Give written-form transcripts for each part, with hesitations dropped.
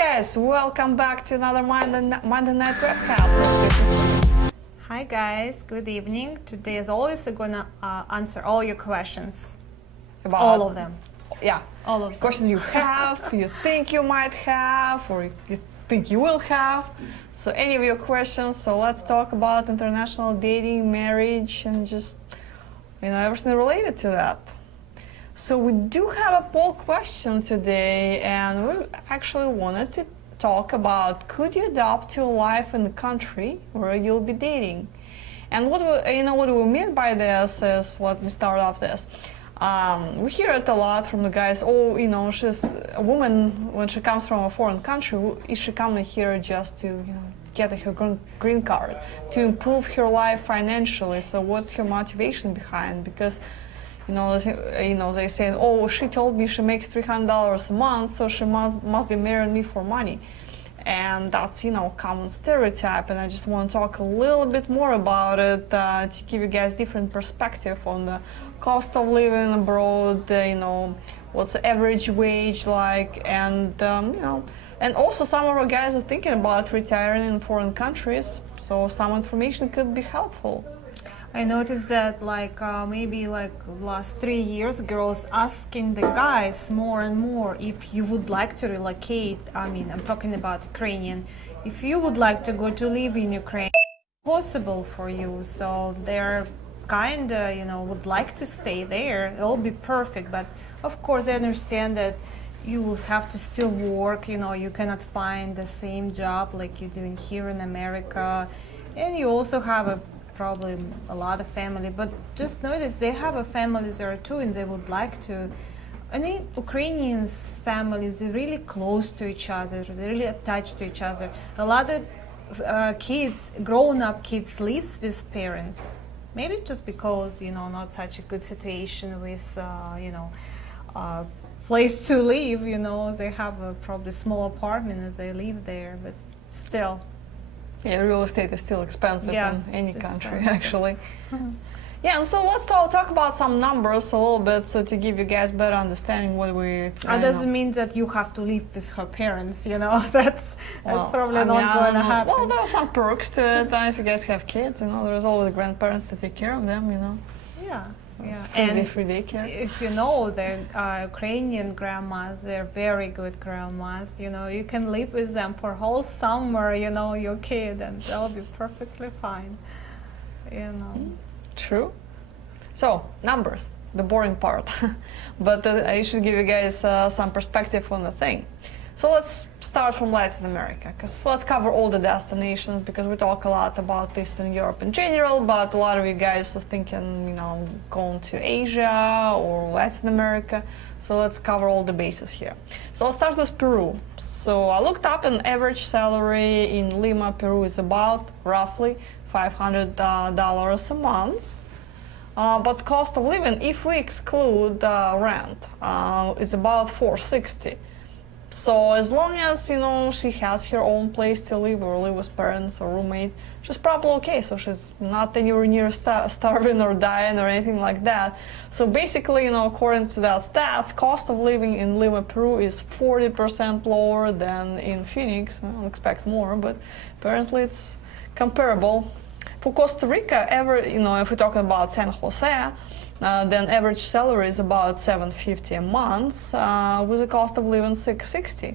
guys, welcome back to another Monday Night webcast. Hi guys, good evening. Today as always we're gonna answer all your questions. About, all of them. Yeah. All of them. Questions you have, you think you might have, or you think you will have. So any of your questions, so let's talk about international dating, marriage, and just, everything related to that. So we do have a poll question today, and we actually wanted to talk about, could you adopt to a life in the country where you'll be dating? And what we mean by this is, let me start off this. We hear it a lot from the guys, she's a woman, when she comes from a foreign country, is she coming here just to, get her green card, to improve her life financially? So what's her motivation behind? Because they say, oh, she told me she makes $300 a month, so she must be marrying me for money. And that's, common stereotype, and I just want to talk a little bit more about it to give you guys different perspective on the cost of living abroad, what's the average wage like, and, and also some of our guys are thinking about retiring in foreign countries, so some information could be helpful. I noticed that maybe last 3 years, girls asking the guys more and more if you would like to relocate. I'm talking about Ukrainian. If you would like to go to live in Ukraine, possible for you. So they're would like to stay there. It'll be perfect. But of course, I understand that you will have to still work. You cannot find the same job like you're doing here in America, and you also have probably a lot of family, but just notice they have a families there too, and they would like to. Ukrainians families, they're really close to each other, they're really attached to each other. A lot of kids, grown-up kids, lives with parents. Maybe just because not such a good situation with place to live. They have a probably small apartment and they live there, but still. Yeah, real estate is still expensive in any country, actually. Mm-hmm. Yeah, and so let's talk about some numbers a little bit, so to give you guys better understanding what we. That doesn't mean that you have to live with her parents. That's probably not going to happen. Well, there are some perks to it. If you guys have kids, there's always grandparents to take care of them. Yeah. Yeah, and free daycare. If the Ukrainian grandmas, they're very good grandmas. You can live with them for whole summer. Your kid, and they'll be perfectly fine. True. So numbers, the boring part, but I should give you guys some perspective on the thing. So let's start from Latin America, because let's cover all the destinations, because we talk a lot about Eastern Europe in general, but a lot of you guys are thinking, going to Asia or Latin America. So let's cover all the bases here. So I'll start with Peru. So I looked up an average salary in Lima, Peru is about roughly $500 a month. But cost of living, if we exclude rent, is about $460. So as long as, she has her own place to live or live with parents or roommate, she's probably okay. So she's not anywhere near starving or dying or anything like that. So basically, according to that stats, cost of living in Lima, Peru is 40% lower than in Phoenix. I don't expect more, but apparently it's comparable. For Costa Rica, if we're talking about San Jose, then average salary is about $750 a month, with a cost of living $660.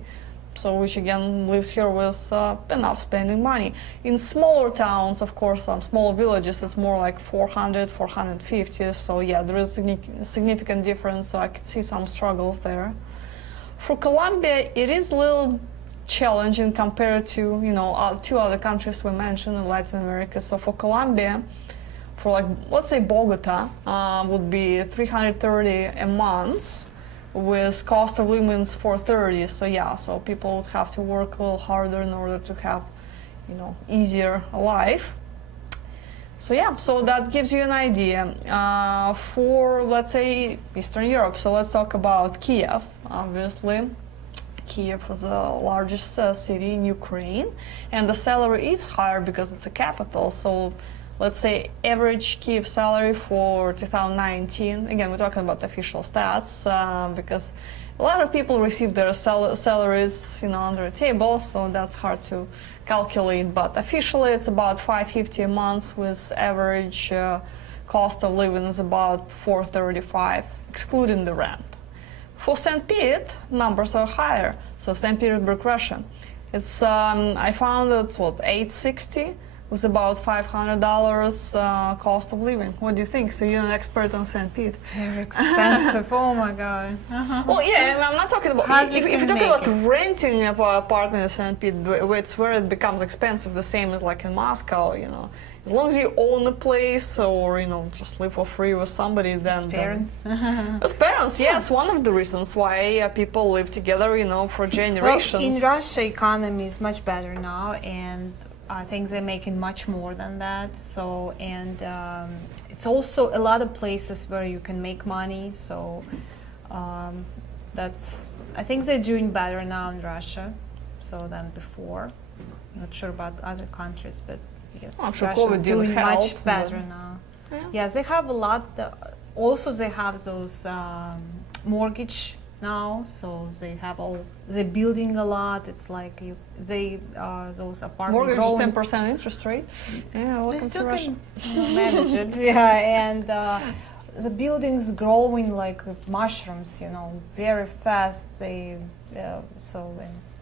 So which again leaves her with enough spending money. In smaller towns, of course, some smaller villages, it's more like $400, $450. So yeah, there is a significant difference. So I could see some struggles there. For Colombia, it is a little challenging compared to two other countries we mentioned in Latin America. So for Colombia, for let's say Bogota, would be $330 a month with cost of living $430. So yeah, so people would have to work a little harder in order to have easier life. So yeah, so that gives you an idea for, let's say, Eastern Europe. So let's talk about Kyiv, obviously. Kyiv is the largest city in Ukraine, and the salary is higher because it's a capital. So let's say average Kyiv salary for 2019, again we're talking about official stats, because a lot of people receive their salaries, under a table, so that's hard to calculate. But officially, it's about $550 a month, with average cost of living is about $435, excluding the rent. For St. Pete, numbers are higher. So St. Petersburg, Russia, it's I found it's $860 with about $500 cost of living. What do you think? So you're an expert on St. Pete. Very expensive. Oh my God. Well, yeah, I'm not talking about. If you're talking about renting an apartment in St. Pete, it's where it becomes expensive, the same as like in Moscow. As long as you own a place or just live for free with somebody, then As parents. As parents, yeah, it's one of the reasons why people live together, for generations. Well, in Russia, economy is much better now, and I think they're making much more than that. So, and it's also a lot of places where you can make money. So, I think they're doing better now in Russia, than before. Not sure about other countries, but yes, I'm sure Russia COVID is didn't doing help, much better now. Yeah. Yeah, they have a lot. Also, they have those mortgage now, so they're building a lot. It's like those apartments. Mortgage growing. is 10% interest rate. Yeah, welcome They to still Russia. can manage it. Yeah, and the buildings growing like mushrooms, very fast. And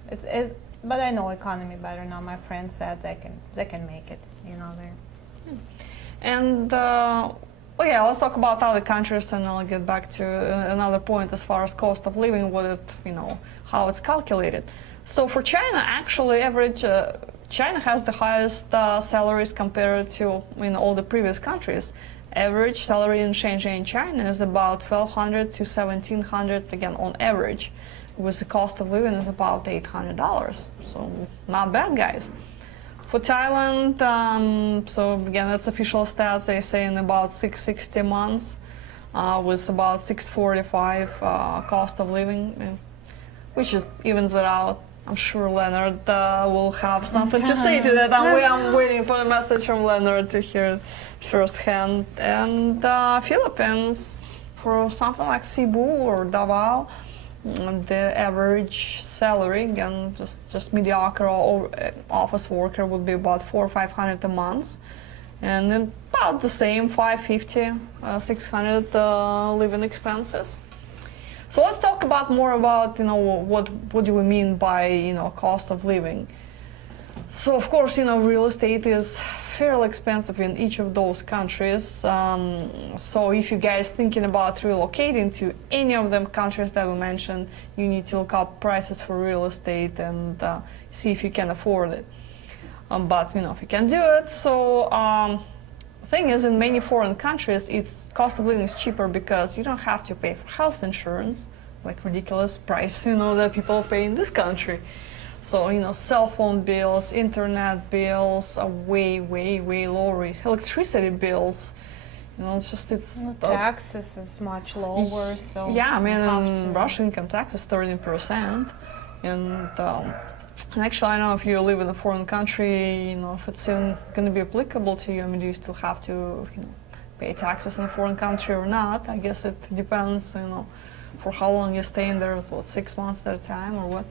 it's but I know economy better now. My friend said they can make it. There. And let's talk about other countries, and I'll get back to another point as far as cost of living, how it's calculated. So for China, actually, average China has the highest salaries compared to all the previous countries. Average salary in Shenzhen in China is about $1,200 to $1,700 again on average, with the cost of living is about $800. So not bad, guys. For Thailand, so again, that's official stats. They say in about $660 months, with about $645 cost of living, which evens it out. I'm sure Leonard will have something to say to that. I'm waiting for a message from Leonard to hear it firsthand. And Philippines, for something like Cebu or Davao, the average salary, again, just mediocre or office worker, would be about $400 or $500 a month, and then about the same $550, $600 living expenses. So let's talk more about what do we mean by cost of living. So of course real estate is fairly expensive in each of those countries. So if you guys thinking about relocating to any of them countries that we mentioned, you need to look up prices for real estate and see if you can afford it. But if you can do it, so thing is, in many foreign countries, its cost of living is cheaper because you don't have to pay for health insurance, like ridiculous price that people pay in this country. So, cell phone bills, internet bills are way, way, way lower. Electricity bills, taxes is much lower. So yeah, in Russia, income tax is 13%. And actually, I don't know if you live in a foreign country, if it's even going to be applicable to you. Do you still have to, pay taxes in a foreign country or not? I guess it depends, for how long you're staying there, 6 months at a time or what.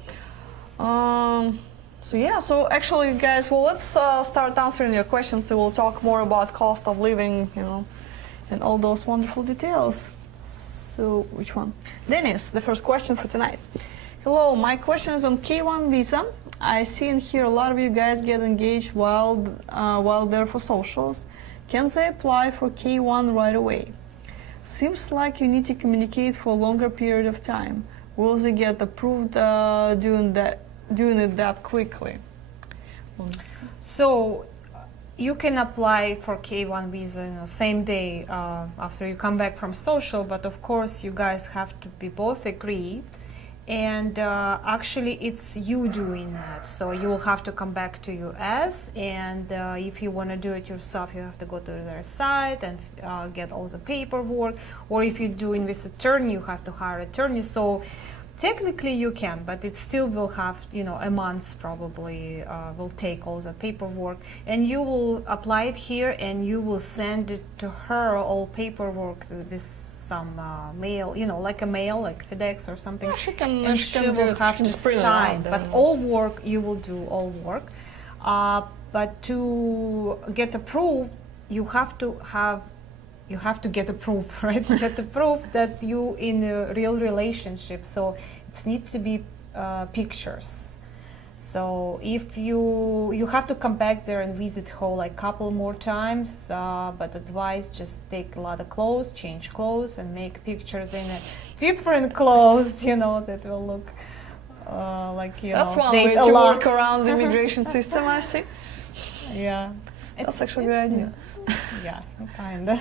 So actually, guys, let's start answering your questions. So we'll talk more about cost of living, and all those wonderful details. So which one? Dennis, the first question for tonight. Hello, my question is on K1 visa. I see and hear a lot of you guys get engaged while there for socials. Can they apply for K1 right away? Seems like you need to communicate for a longer period of time. Will they get approved doing it that quickly? So you can apply for K1 visa same day after you come back from social, but of course you guys have to be both agreed. And actually it's you doing that, so you will have to come back to US, and if you want to do it yourself, you have to go to their site and get all the paperwork, or if you're doing with attorney, you have to hire attorney. So technically you can, but it still will have a month probably, will take all the paperwork, and you will apply it here and you will send it to her, all paperwork with some mail, you know, like a mail, like FedEx or something. Yeah, she can, and she she can do will it. have She to just print it sign. out But and- all work, you will do all work. But to get approved, you have to get approved, right? Get the proof that you in a real relationship. So it needs to be pictures. So if you have to come back there and visit her like couple more times, but advise just take a lot of clothes, change clothes, and make pictures in a different clothes, you know, that will look like you That's know, one date way a to lot. work around the immigration system, I see. Yeah, That's actually a good idea. Yeah, kinda.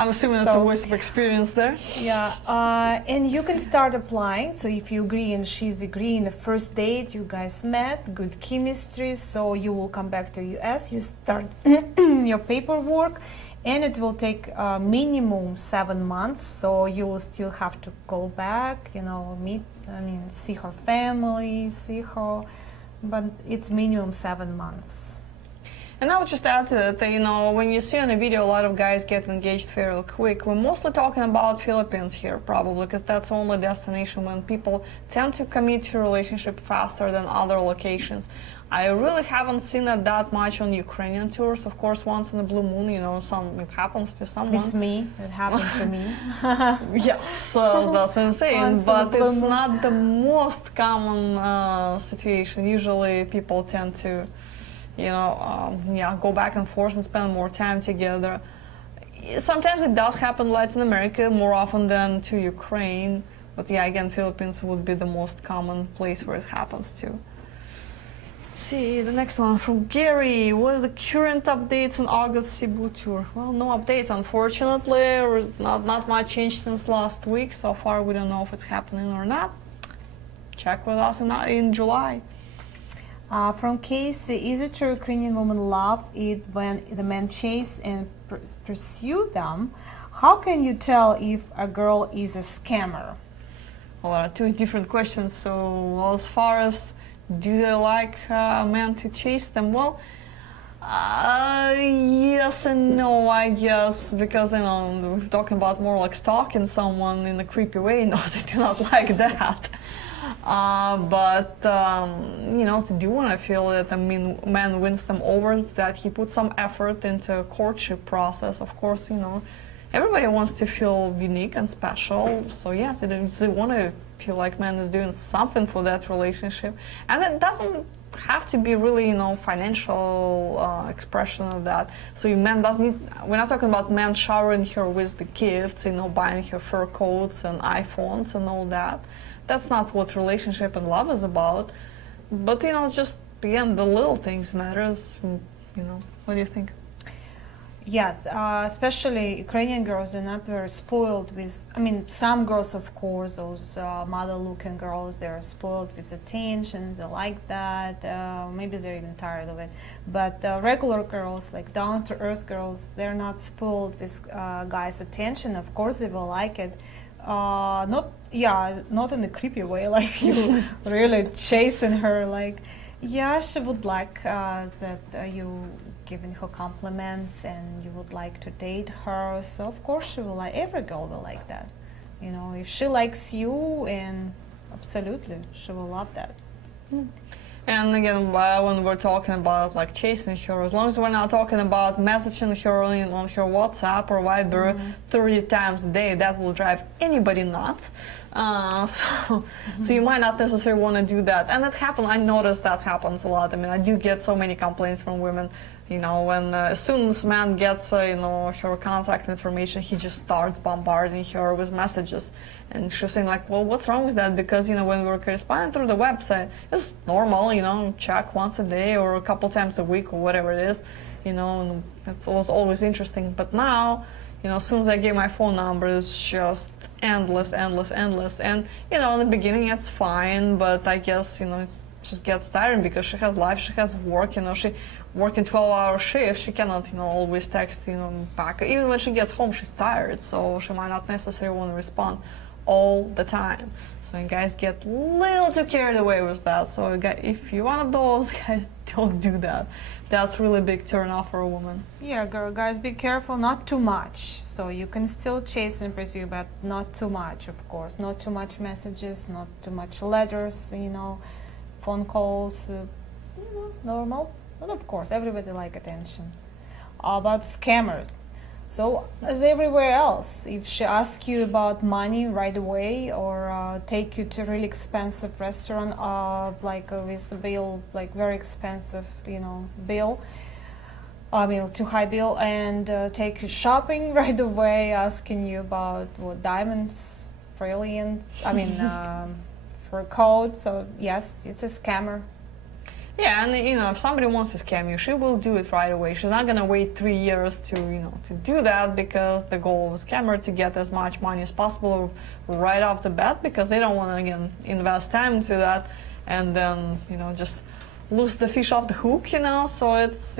I'm assuming that's a So- waste of experience there. Yeah, and you can start applying. So if you agree and she's agreeing, the first date you guys met, good chemistry. So you will come back to US. You start your paperwork, and it will take minimum 7 months. So you will still have to go back, you know, meet. I mean, see her family, see her, but it's minimum 7 months. And I would just add to it that, you know, when you see on a video a lot of guys get engaged fairly quick, we're mostly talking about Philippines here, probably, because that's the only destination when people tend to commit to a relationship faster than other locations. I really haven't seen it that much on Ukrainian tours. Of course, once in a blue moon, you know, it happens to someone. With me, it happened to me. Yes, that's what I'm saying, Once in a but blue it's moon. not the most common situation. Usually people tend to, you know, go back and forth and spend more time together. Sometimes it does happen in Latin America more often than to Ukraine, but yeah, again, Philippines would be the most common place where it happens to. Let's see, the next one from Gary. What are the current updates on August Cebu tour? Well, no updates, unfortunately. Not much changed since last week. So far, we don't know if it's happening or not. Check with us in July. From Casey, is it true Ukrainian women love it when the men chase and pursue them? How can you tell if a girl is a scammer? Well, there are two different questions. So, as far as do they like men to chase them? Well, yes and no, I guess, because, you know, we're talking about more like stalking someone in a creepy way. No, they do not like that. You know, they do want to feel that the man wins them over, that he put some effort into courtship process. Of course, you know, everybody wants to feel unique and special. So yes, they want to feel like man is doing something for that relationship, and it doesn't have to be really, you know, financial expression of that. So man doesn't need. We're not talking about man showering her with the gifts, you know, buying her fur coats and iPhones and all that. That's not what relationship and love is about. But, you know, just, again, the little things matters. You know, what do you think? Yes, especially Ukrainian girls are not very spoiled with, I mean, some girls, of course, those mother-looking girls, they're spoiled with attention, they like that, maybe they're even tired of it. But regular girls, like down-to-earth girls, they're not spoiled with guys' attention. Of course, they will like it. Not in a creepy way, like you really chasing her, like, yeah, she would like that you giving her compliments and you would like to date her. So of course she will like, every girl will like that. You know, if she likes you, and absolutely, she will love that. And again, when we're talking about like chasing her, as long as we're not talking about messaging her on her WhatsApp or Viber 30 times a day, that will drive anybody nuts. So you might not necessarily want to do that. And that happens, I noticed that happens a lot. I mean, I do get so many complaints from women, you know, when as soon as man gets, you know, her contact information, he just starts bombarding her with messages. And she's saying like, well, what's wrong with that? Because, you know, when we were corresponding through the website, it's normal, you know, check once a day or a couple times a week or whatever it is, you know, and it was always interesting. But now, you know, as soon as I gave my phone number, it's just endless. And, you know, in the beginning it's fine, but I guess, you know, it just gets tiring because she has life, she has work, you know, she working 12-hour shifts, she cannot, you know, always text, you know, back. Even when she gets home, she's tired, so she might not necessarily want to respond all the time. So guys get a little too carried away with that. So if you're one of those guys, don't do that. That's really big turn off for a woman. Yeah, guys, be careful, not too much. So you can still chase and pursue, but not too much, of course. Not too much messages, not too much letters, phone calls, normal. But of course, everybody like attention. About scammers. So, as everywhere else, if she asks you about money right away or take you to a really expensive restaurant, with a bill, like very expensive, bill, too high bill, and take you shopping right away, asking you about what diamonds, brilliants, for code. So, yes, it's a scammer. Yeah, and if somebody wants to scam you, she will do it right away. She's not gonna wait 3 years to do that, because the goal of a scammer to get as much money as possible right off the bat, because they don't want to again invest time into that and then just lose the fish off the hook. So it's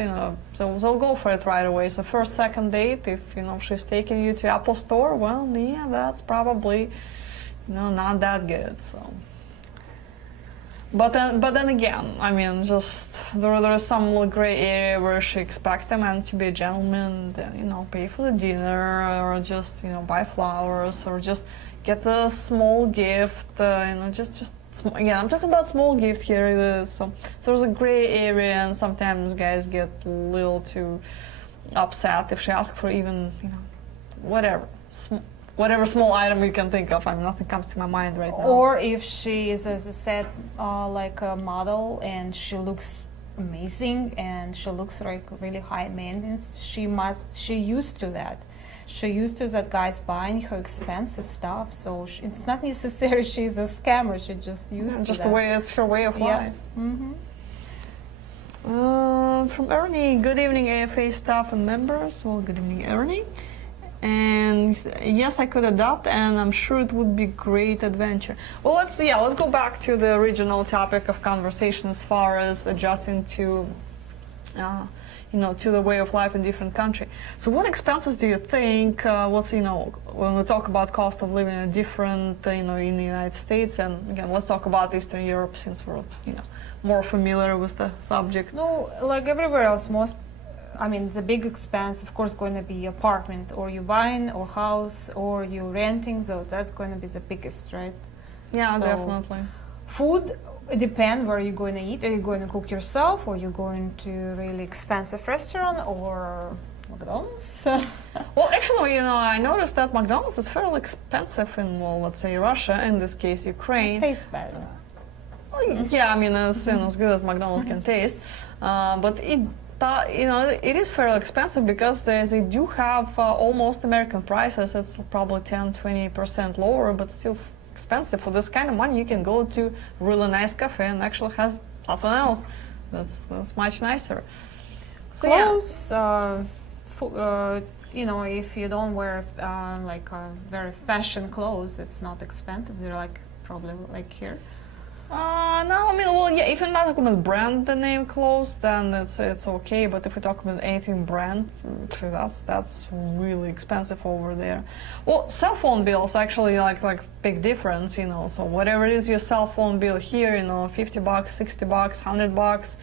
so they'll go for it right away. So first, second date, if she's taking you to Apple Store, well, yeah, that's probably not that good. So. But then again, just there is some little gray area where she expects a man to be a gentleman, then pay for the dinner, or just buy flowers, or just get a small gift. Just again, I'm talking about small gift here. So there's a gray area, and sometimes guys get a little too upset if she asks for even whatever small item you can think of. Nothing comes to my mind right now. Or if she is, as I said, like a model, and she looks amazing, and she looks like really high maintenance, she used to that. She used to that guys buying her expensive stuff. So it's not necessary she's a scammer. She just used to just that. the way it's her way of life. Mm-hmm. From Ernie, good evening AFA staff and members. Well, good evening Ernie. And yes, I could adopt, and I'm sure it would be great adventure. Well, let's go back to the original topic of conversation as far as adjusting to to the way of life in different country. So what expenses do you think, when we talk about cost of living in different, in the United States, and again, let's talk about Eastern Europe since we're, more familiar with the subject. No, like everywhere else, the big expense, of course, going to be apartment, or you buying, or house, or you renting, so that's going to be the biggest, right? Yeah, so definitely. Food, it depends where you're going to eat. Are you going to cook yourself, or you're going to really expensive restaurant, or McDonald's? Well, actually, I noticed that McDonald's is fairly expensive in, let's say Russia, in this case Ukraine. It tastes better. Yeah, as good as McDonald's can taste, but it is fairly expensive, because they do have almost American prices. It's probably 10-20% lower, but still expensive. For this kind of money, you can go to a really nice cafe and actually have something else that's much nicer. So, clothes, if you don't wear very fashion clothes, it's not expensive. They're probably like here. No, if you're not talking about brand name clothes, then it's okay. But if we talk about anything brand, that's really expensive over there. Well, cell phone bills actually like big difference, So whatever it is your cell phone bill here, $50, $60,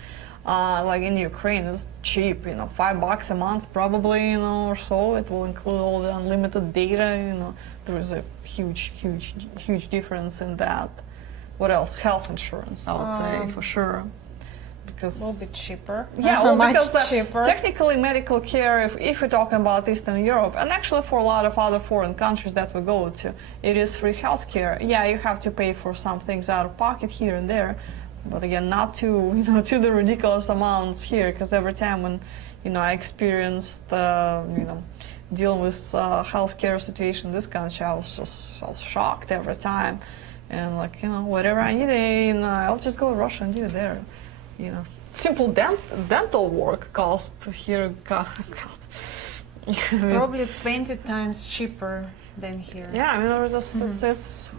$100. Like in Ukraine, it's cheap, $5 a month probably, or so. It will include all the unlimited data. There is a huge difference in that. What else? Health insurance, I would say, for sure. Because a little bit cheaper. Yeah, well, because cheaper. Technically medical care, if we're talking about Eastern Europe, and actually for a lot of other foreign countries that we go to, it is free health care. Yeah, you have to pay for some things out of pocket here and there, but again, not to to the ridiculous amounts here. Because every time when I experienced dealing with healthcare situation in this country, I was shocked every time. And whatever I need, I'll just go to Russia and do it there. Simple dental work cost here, God. Probably 20 times cheaper than here. Yeah, there's it's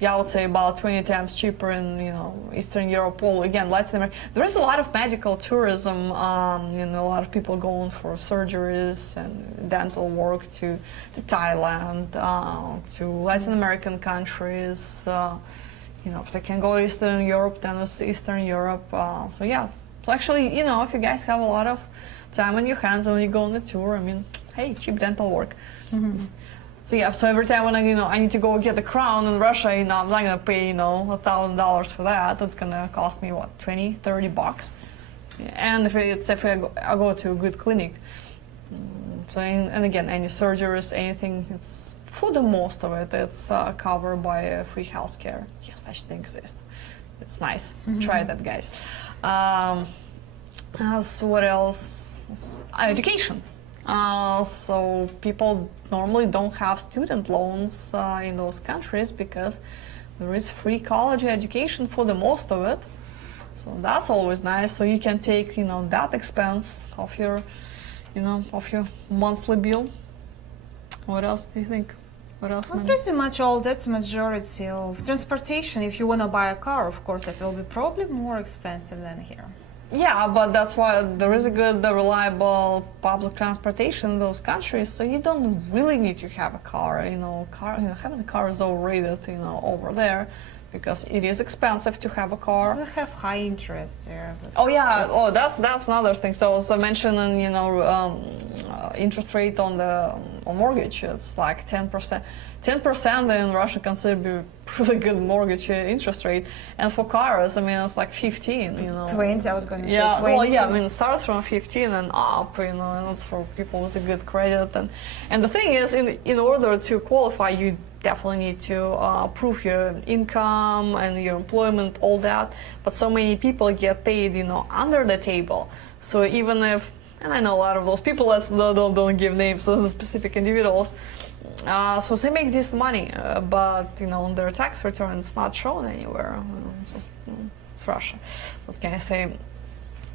yeah, I would say about 20 times cheaper in Eastern Europe. Well, again, Latin America. There is a lot of medical tourism. A lot of people going for surgeries and dental work to Thailand, to Latin American countries. If they can go to Eastern Europe, then it's Eastern Europe. So yeah. So actually, if you guys have a lot of time on your hands when you go on the tour, I mean, hey, cheap dental work. Mm-hmm. So yeah, so every time when I need to go get the crown in Russia, I'm not gonna pay $1,000 for that. That's gonna cost me what, $20-30. And if I go to a good clinic. So and again, any surgeries, anything, it's for the most of it, it's covered by free healthcare. Yes, such thing exists. It's nice. Mm-hmm. Try that, guys. So what else? Education. So people normally don't have student loans in those countries because there is free college education for the most of it. So that's always nice. So you can take that expense of your monthly bill. What else do you think? What else? Well, pretty much all that's majority of transportation. If you want to buy a car, of course, that will be probably more expensive than here. Yeah, but that's why there is a good, reliable public transportation in those countries. So you don't really need to have a car. Having a car is overrated. Over there, because it is expensive to have a car. Does it have high interest there? Oh yeah. Oh, that's another thing. So as I mentioned, interest rate on mortgage, it's like 10%. 10% in Russia considered to be pretty good mortgage interest rate, and for cars, I mean, it's like 15. 20. I was going to say 20. Well, yeah. I mean, it starts from 15 and up. And it's for people with a good credit. And the thing is, in order to qualify, you definitely need to prove your income and your employment, all that. But so many people get paid, under the table. So even if, and I know a lot of those people, don't give names of specific individuals. So they make this money, but their tax return is not shown anywhere. It's Russia. What can I say?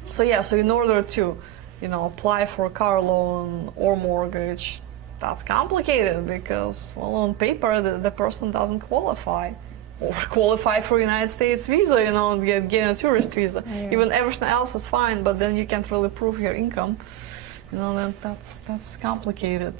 So yeah. So in order to, apply for a car loan or mortgage, that's complicated because, well, on paper the person doesn't qualify, or qualify for United States visa, and get a tourist visa. Yeah. Even everything else is fine, but then you can't really prove your income. Then that's complicated.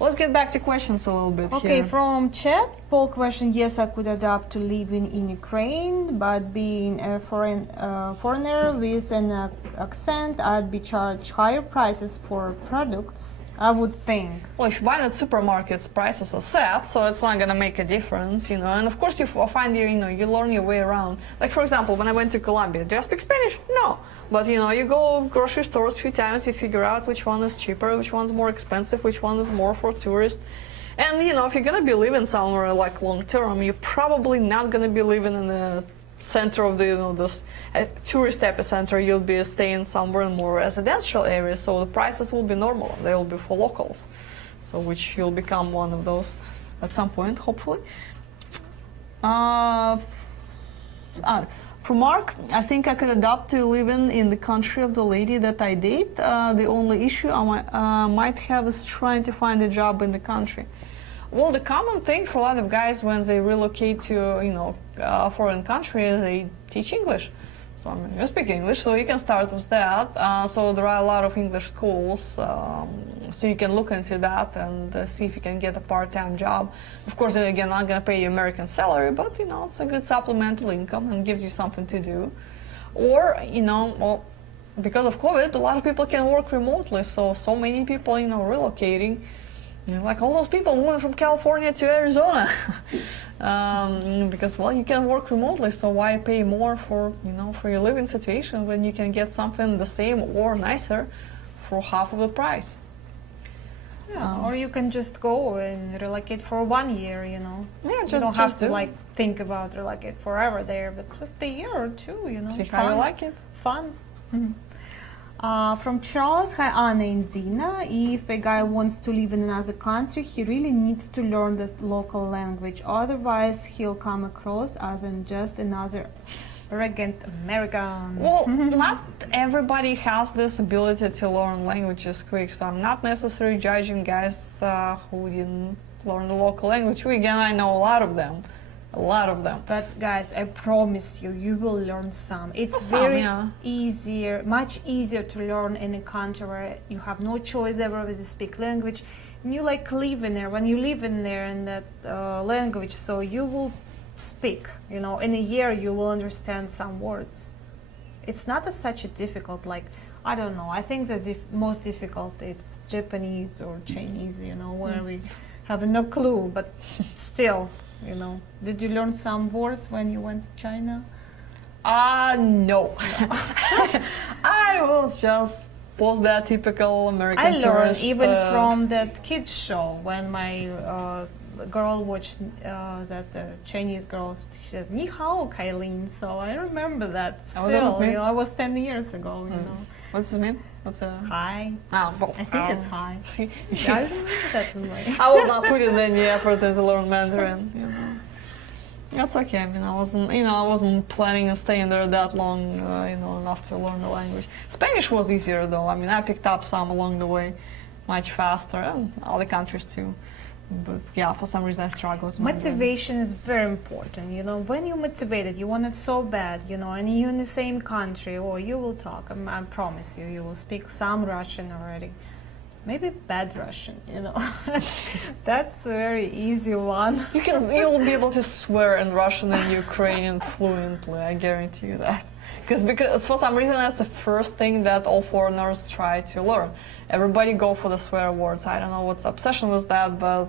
Let's get back to questions a little bit. Okay, here. From chat, poll question: yes, I could adapt to living in Ukraine, but being a foreigner with an accent, I'd be charged higher prices for products, I would think. Well, if you buy at supermarkets, prices are set, so it's not gonna make a difference, And of course, you find you learn your way around. Like for example, when I went to Colombia, do I speak Spanish? No. But you go grocery stores a few times, you figure out which one is cheaper, which one's more expensive, which one is more for tourists. And if you're gonna be living somewhere like long term, you're probably not gonna be living in the center of the this tourist epicenter. You'll be staying somewhere in more residential areas, so the prices will be normal. They will be for locals, so which you'll become one of those at some point, hopefully. For Mark, I think I could adapt to living in the country of the lady that I date. The only issue I might have is trying to find a job in the country. Well, the common thing for a lot of guys when they relocate to a foreign country is they teach English. So you speak English, so you can start with that. So there are a lot of English schools, so you can look into that and see if you can get a part-time job. Of course, again, not gonna pay you American salary, but it's a good supplemental income and gives you something to do. Or well, because of COVID, a lot of people can work remotely. So many people relocating. Like all those people moving from California to Arizona, because well, you can work remotely. So why pay more for for your living situation when you can get something the same or nicer for half of the price? Yeah, or you can just go and relocate for 1 year. Yeah, you don't have to think about relocate forever there, but just a year or two. See how you like it. Fun. Mm-hmm. From Charles, hi Anna and Dina. If a guy wants to live in another country, he really needs to learn the local language. Otherwise, he'll come across as just another arrogant American. Well, not everybody has this ability to learn languages quick, so I'm not necessarily judging guys who didn't learn the local language. Again, I know a lot of them. A lot of them. But guys, I promise you, you will learn some. It's Some, very yeah. easier, much easier to learn in a country where you have no choice ever to speak language. And you like live in there, when you live in there in that language, so you will speak, you know, in a year you will understand some words. It's not such a difficult, like, I don't know, I think the most difficult it's Japanese or Chinese, you know, where we have no clue, but still, you know. Did you learn some words when you went to China? No. I was that typical American I learned tourist. even from that kids show when my girl watched that Chinese girl. She said "Ni hao, Kailin," so I remember that still. What does it mean? You know, I was 10 years ago. You know, What does it mean? What's a... hi. Oh, well, I think it's hi. See, Yeah, I remember that way. I was not putting any effort into learn Mandarin. You know, that's okay. I mean, I wasn't planning on staying there that long. Enough to learn the language. Spanish was easier though. I mean, I picked up some along the way, much faster, and other countries too. But yeah, for some reason I struggled with Mandarin. Motivation is very important, you know. When you're motivated, you want it so bad, you know, and you're in the same country, or you will talk. I promise you, you will speak some Russian already. Maybe bad Russian, you know. That's a very easy one. You'll be able to swear in Russian and Ukrainian fluently. I guarantee you that. Because for some reason that's the first thing that all foreigners try to learn. Everybody go for the swear words. I don't know what's obsession with that, but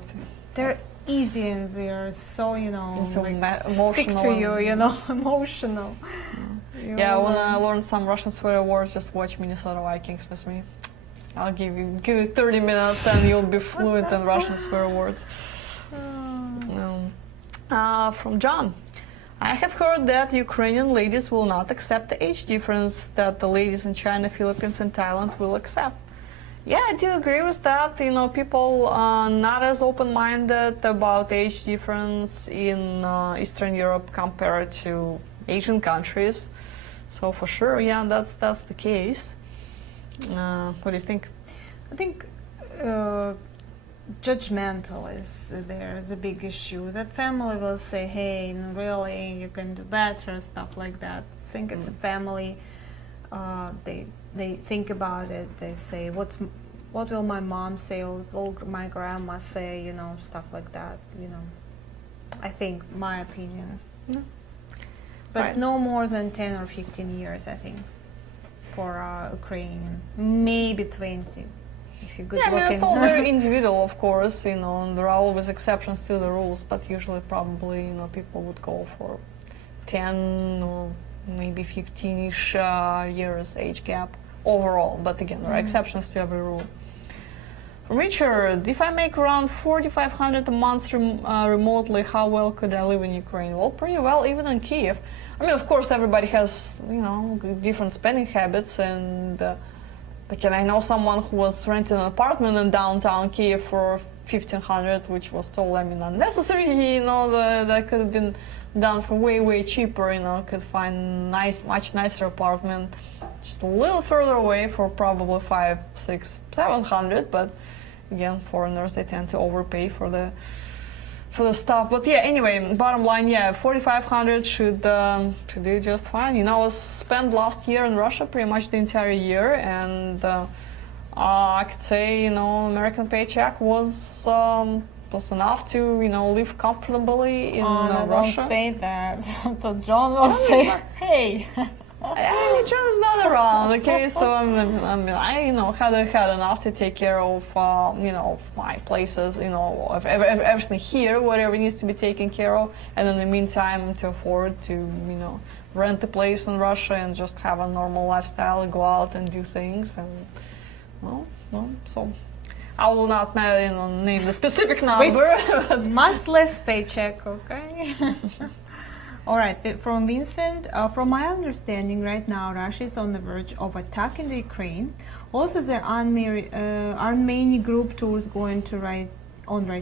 they're easy and they're so, you know, it's so like emotional. stick to you, you know, emotional. Yeah, when I learn some Russian swear words, just watch Minnesota Vikings with me. I'll give you 30 minutes and you'll be fluent in Russian swear words. From John. I have heard that Ukrainian ladies will not accept the age difference that the ladies in China, Philippines, and Thailand will accept. Yeah, I do agree with that. You know, people are not as open-minded about age difference in Eastern Europe compared to Asian countries. So for sure, yeah, that's the case. What do you think? I think judgmental is there's a big issue. That family will say, hey, really, you can do better, stuff like that. I think it's a family. They think about it. They say, what will my mom say? What will my grandma say? You know, stuff like that. You know, I think my opinion. Yeah. But Right. no more than 10 or 15 years, I think, for Ukrainian. Maybe 20. If you're good Yeah, I mean, looking. it's all very individual, of course, you know, and there are always exceptions to the rules, but usually probably, you know, people would go for 10 or maybe 15-ish years age gap overall, but again, there are exceptions to every rule. Richard, if I make around 4,500 a month remotely, how well could I live in Ukraine? Well, pretty well, even in Kyiv. I mean, of course, everybody has, you know, different spending habits, and again, I know someone who was renting an apartment in downtown Kyiv for 1,500, which was totally, I mean, unnecessary. You know, that could have been done for way cheaper. You know, could find much nicer apartment just a little further away for probably 500, 600, 700. But again, foreigners, they tend to overpay for the stuff. But yeah, anyway, bottom line, yeah, 4,500 should do just fine. You know, I was spent last year in Russia pretty much the entire year, and I could say, you know, American paycheck was enough to, you know, live comfortably in Russia. Don't say that. So John will say, hey. John is not around, okay? So I you know, had enough to take care of, you know, of my places, you know, of everything here, whatever needs to be taken care of, and in the meantime to afford to, you know, rent a place in Russia and just have a normal lifestyle, go out and do things, and well, so I will not, you know, name the specific number. Much less paycheck, okay? All right, from Vincent, from my understanding right now, Russia is on the verge of attacking the Ukraine. Also, there aren't many group tours going to right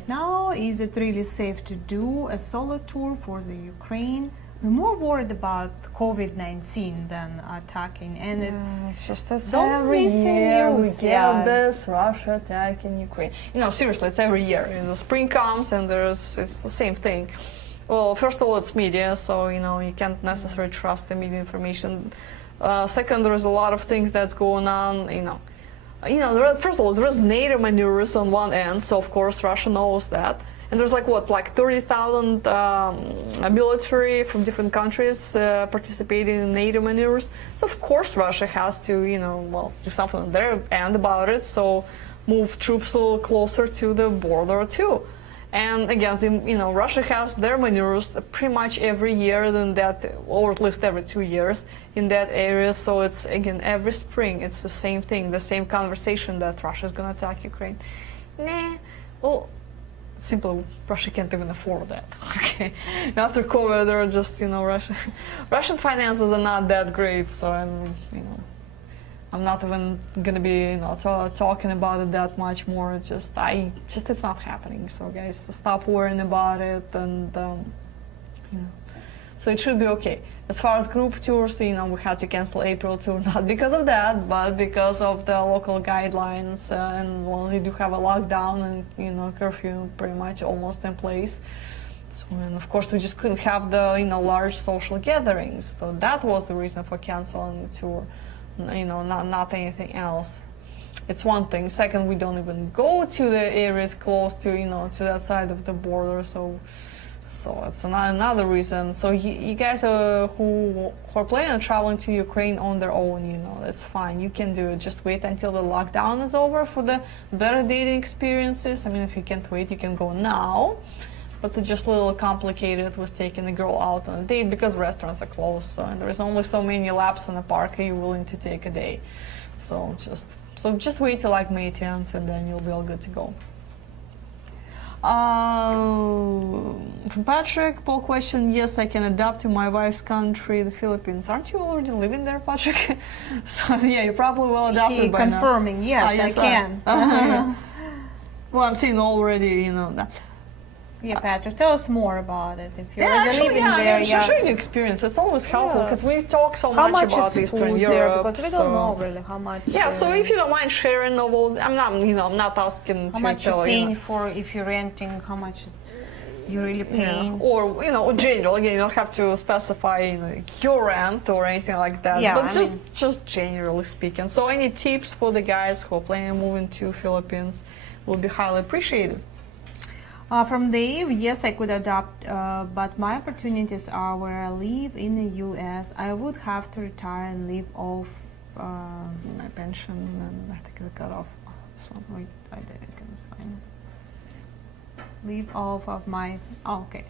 now. Is it really safe to do a solo tour for the Ukraine? We're more worried about COVID-19 than attacking, and it's just that's don't every miss the year we news, get yeah. this Russia attacking Ukraine. You know, seriously, it's every year. You know, spring comes and it's the same thing. Well, first of all, it's media, so you can't necessarily trust the media information. Second, there's a lot of things that's going on. First of all, there's NATO maneuvers on one end, so of course Russia knows that. And there's like 30,000 military from different countries participating in NATO maneuvers. So of course Russia has to, do something on their end about it. So move troops a little closer to the border too. And again, Russia has their maneuvers pretty much every year in that, or at least every 2 years in that area. So it's, again, every spring, it's the same thing, the same conversation that Russia is going to attack Ukraine. Well, simply, Russia can't even afford that. Okay, after COVID, they're just, Russian finances are not that great. So I'm not even gonna be talking about it that much more. It's not happening. So guys, stop worrying about it, and so it should be okay. As far as group tours, we had to cancel April tour, not because of that, but because of the local guidelines, and they do have a lockdown and curfew pretty much almost in place. So, and of course we just couldn't have the large social gatherings. So that was the reason for canceling the tour. Not anything else. It's one thing. Second, we don't even go to the areas close to to that side of the border. So it's another reason. So you guys who are planning on traveling to Ukraine on their own, that's fine. You can do it. Just wait until the lockdown is over for the better dating experiences. I mean, if you can't wait, you can go now. But it's just a little complicated with taking the girl out on a date because restaurants are closed, and there's only so many laps in the park you're willing to take a day. So just wait till like May 10th, and then you'll be all good to go. From Patrick, Paul question: yes, I can adapt to my wife's country, the Philippines. Aren't you already living there, Patrick? So yeah, you're probably well adapted by now. Confirming, yes, I can. Yeah. Well, I'm seeing already, that. Yeah, Patrick, tell us more about it. If you're already living there, share your experience. It's always helpful because we talk so much about Eastern Europe. There, because we don't know really how much. Yeah, so if you don't mind sharing novels, I'm not asking how to much tell you're paying for if you're renting, how much you're really paying. Or general. Again, you don't have to specify your rent or anything like that. Yeah, but just generally speaking. So any tips for the guys who are planning on moving to Philippines will be highly appreciated. From Dave, yes, I could adopt, but my opportunities are where I live in the U.S. I would have to retire and live off my pension, and I think I got off this one. Wait, I can find it. Live off of my,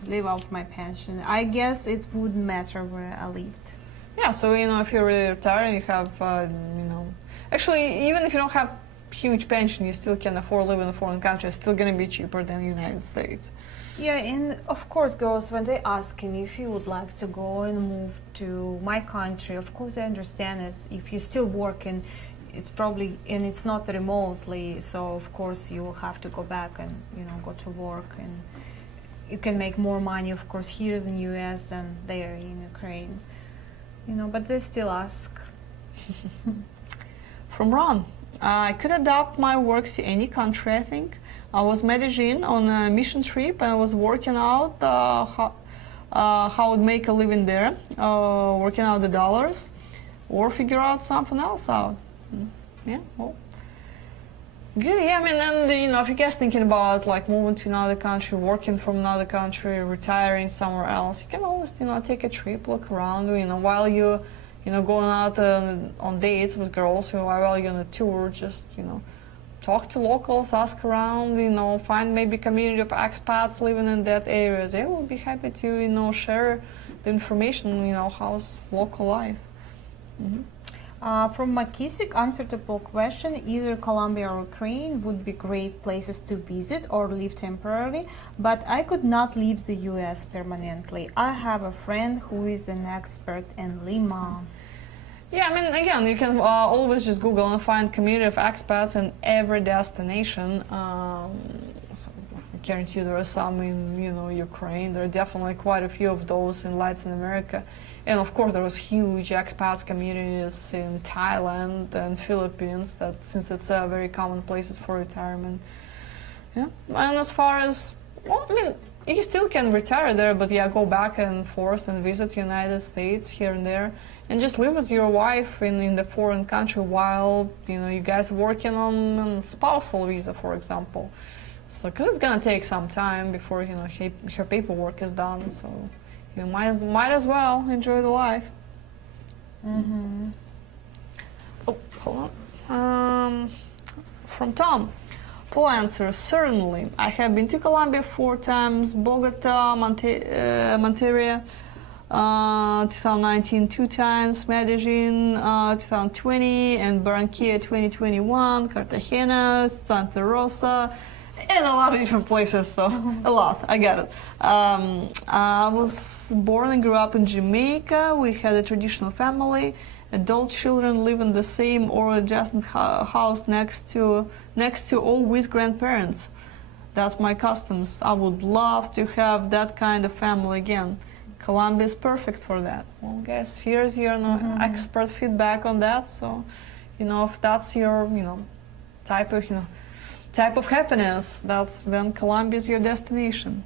live off my pension. I guess it wouldn't matter where I lived. Yeah, so if you're really retired, you have, actually, even if you don't have huge pension, you still can afford living in a foreign country. It's still going to be cheaper than the United States. Yeah, and of course, girls, when they asking if you would like to go and move to my country, of course I understand is if you're still working, it's probably, and it's not remotely, so of course you will have to go back and go to work, and you can make more money, of course, here in the U.S. than there in Ukraine. But they still ask. From Ron. I could adapt my work to any country, I think. I was Medellin on a mission trip and I was working out how I would make a living there, working out the dollars, or figure out something else out. Yeah, well, good. Yeah, I mean, and if you guys thinking about like moving to another country, working from another country, retiring somewhere else, you can always take a trip, look around, while you going out on dates with girls, while you're on a tour, just, talk to locals, ask around, find maybe community of expats living in that area. They will be happy to, share the information, how's local life. Mm-hmm. From McKissick, answer to Paul question, either Colombia or Ukraine would be great places to visit or live temporarily, but I could not leave the U.S. permanently. I have a friend who is an expert in Lima. Yeah, I mean, again, you can always just Google and find community of expats in every destination. So I guarantee you there are some in, Ukraine. There are definitely quite a few of those in Latin America. And of course, there was huge expats communities in Thailand and Philippines, that since it's very common places for retirement. Yeah, and as far as, you still can retire there, but yeah, go back and forth and visit United States here and there, and just live with your wife in the foreign country while you guys working on spousal visa, for example. So, because it's gonna take some time before her paperwork is done. So, you might as well enjoy the life. Mm-hmm. Oh, hold on. From Tom. Full answer, certainly. I have been to Colombia 4 times, Bogota, Monteria, 2019 2 times, Medellin 2020, and Barranquilla 2021, Cartagena, Santa Rosa, and a lot of different places, so a lot, I get it. I was born and grew up in Jamaica. We had a traditional family. Adult children live in the same or adjacent house next to or with grandparents. That's my customs. I would love to have that kind of family again. Colombia is perfect for that. Well, guys, here's your expert feedback on that. So, if that's your type of happiness, then Colombia is your destination.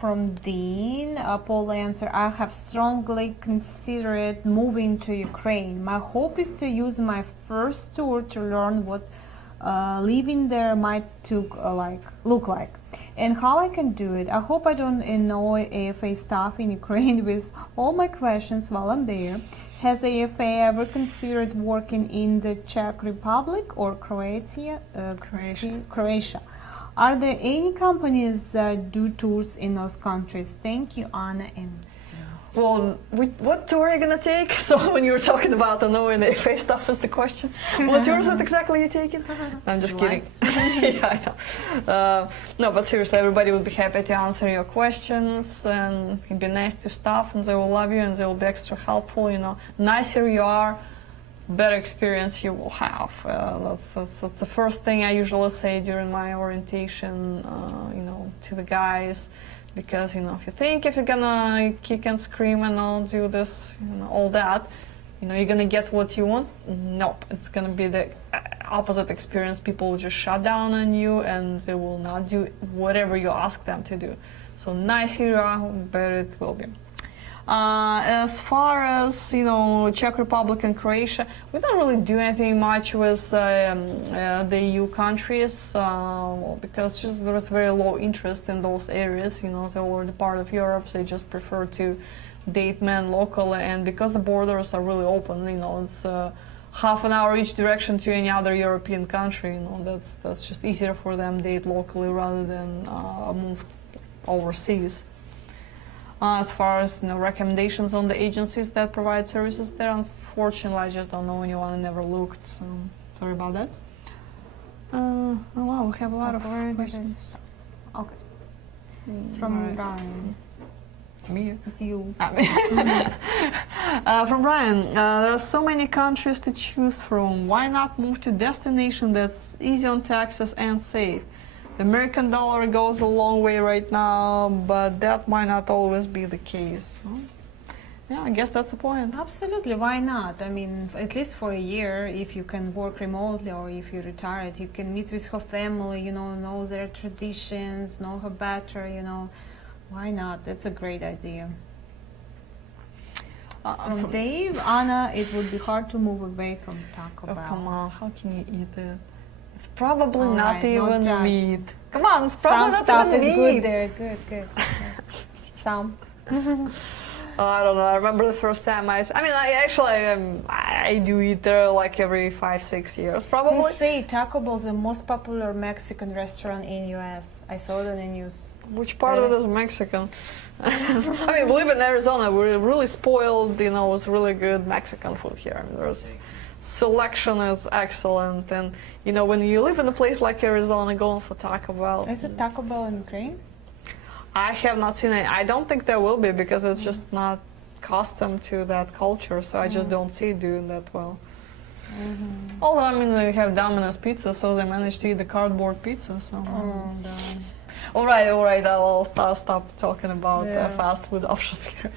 From Dean, Paul answer, I have strongly considered moving to Ukraine. My hope is to use my first tour to learn what living there might look like and how I can do it. I hope I don't annoy AFA staff in Ukraine with all my questions while I'm there. Has AFA ever considered working in the Czech Republic or Croatia? Are there any companies that do tours in those countries? Thank you, Anna and Tim. Well, what tour are you gonna take? So when you were talking about the knowing the FA stuff is the question. What tour is it exactly you taking? I'm just kidding. Yeah, I know. No, but seriously, everybody would be happy to answer your questions, and it'd be nice to staff, and they will love you, and they will be extra helpful. Nicer you are, better experience you will have. That's the first thing I usually say during my orientation, to the guys, because if you're gonna kick and scream and all do this, all that, you're gonna get what you want. Nope, it's gonna be the opposite experience. People will just shut down on you, and they will not do whatever you ask them to do. So nicer you are, better it will be. As far as Czech Republic and Croatia, we don't really do anything much with the EU countries because there is very low interest in those areas. They're already part of Europe. They just prefer to date men locally, and because the borders are really open, it's half an hour each direction to any other European country. That's just easier for them date locally rather than move overseas. As far as recommendations on the agencies that provide services there, unfortunately, I just don't know anyone. I never looked, so sorry about that. Oh wow, we have a lot of questions. Okay. From Brian. Me? You. From Brian, there are so many countries to choose from. Why not move to a destination that's easy on taxes and safe? The American dollar goes a long way right now, but that might not always be the case. Yeah, I guess that's the point. Absolutely, why not? I mean, at least for a year, if you can work remotely or if you're retired, you can meet with her family, know their traditions, know her better, Why not? That's a great idea. From Dave, Anna, it would be hard to move away from Taco Bell. Oh, come on, how can you eat it? It's probably All not right, even not meat. Come on, it's probably Some not stuff even is meat. good there, good. Some. I don't know. I remember the first time I do eat there like every 5-6 years, probably. They say Taco Bell is the most popular Mexican restaurant in US. I saw it on the news. Which part of it is Mexican? We live in Arizona. We're really spoiled. It's really good Mexican food here. There's selection is excellent, and when you live in a place like Arizona, going for Taco Bell. Is it Taco Bell in Ukraine? I have not seen it. I don't think there will be because it's just not accustomed to that culture, so I just don't see it doing that well. Although they have Domino's pizza, so they managed to eat the cardboard pizza. So. All right. I'll stop talking about fast food options here.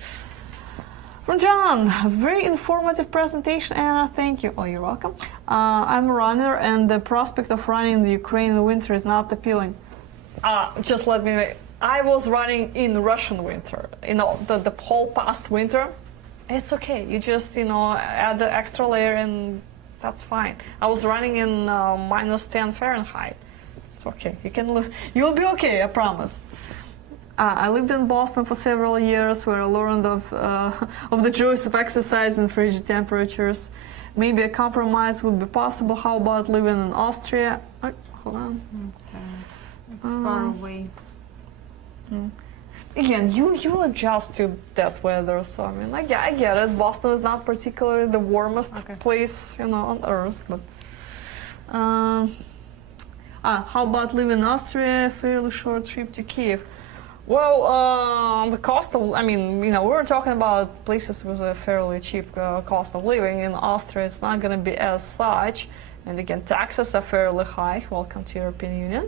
From John, very informative presentation, Anna. Thank you. Oh, you're welcome. I'm a runner, and the prospect of running in the Ukraine in the winter is not appealing. Just let me I was running in Russian winter. The whole past winter, it's okay. You just add the extra layer and that's fine. I was running in -10 Fahrenheit. It's okay. You'll be okay. I promise. I lived in Boston for several years, where I learned of the joys of exercise in frigid temperatures. Maybe a compromise would be possible. How about living in Austria? Oh, hold on. Okay. It's far away. Again, you adjust to that weather, so I mean, I get it. Boston is not particularly the warmest place, on Earth, but. How about living in Austria? Fairly short trip to Kyiv. Well, the cost of, we were talking about places with a fairly cheap cost of living. In Austria, it's not going to be as such. And again, taxes are fairly high. Welcome to European Union.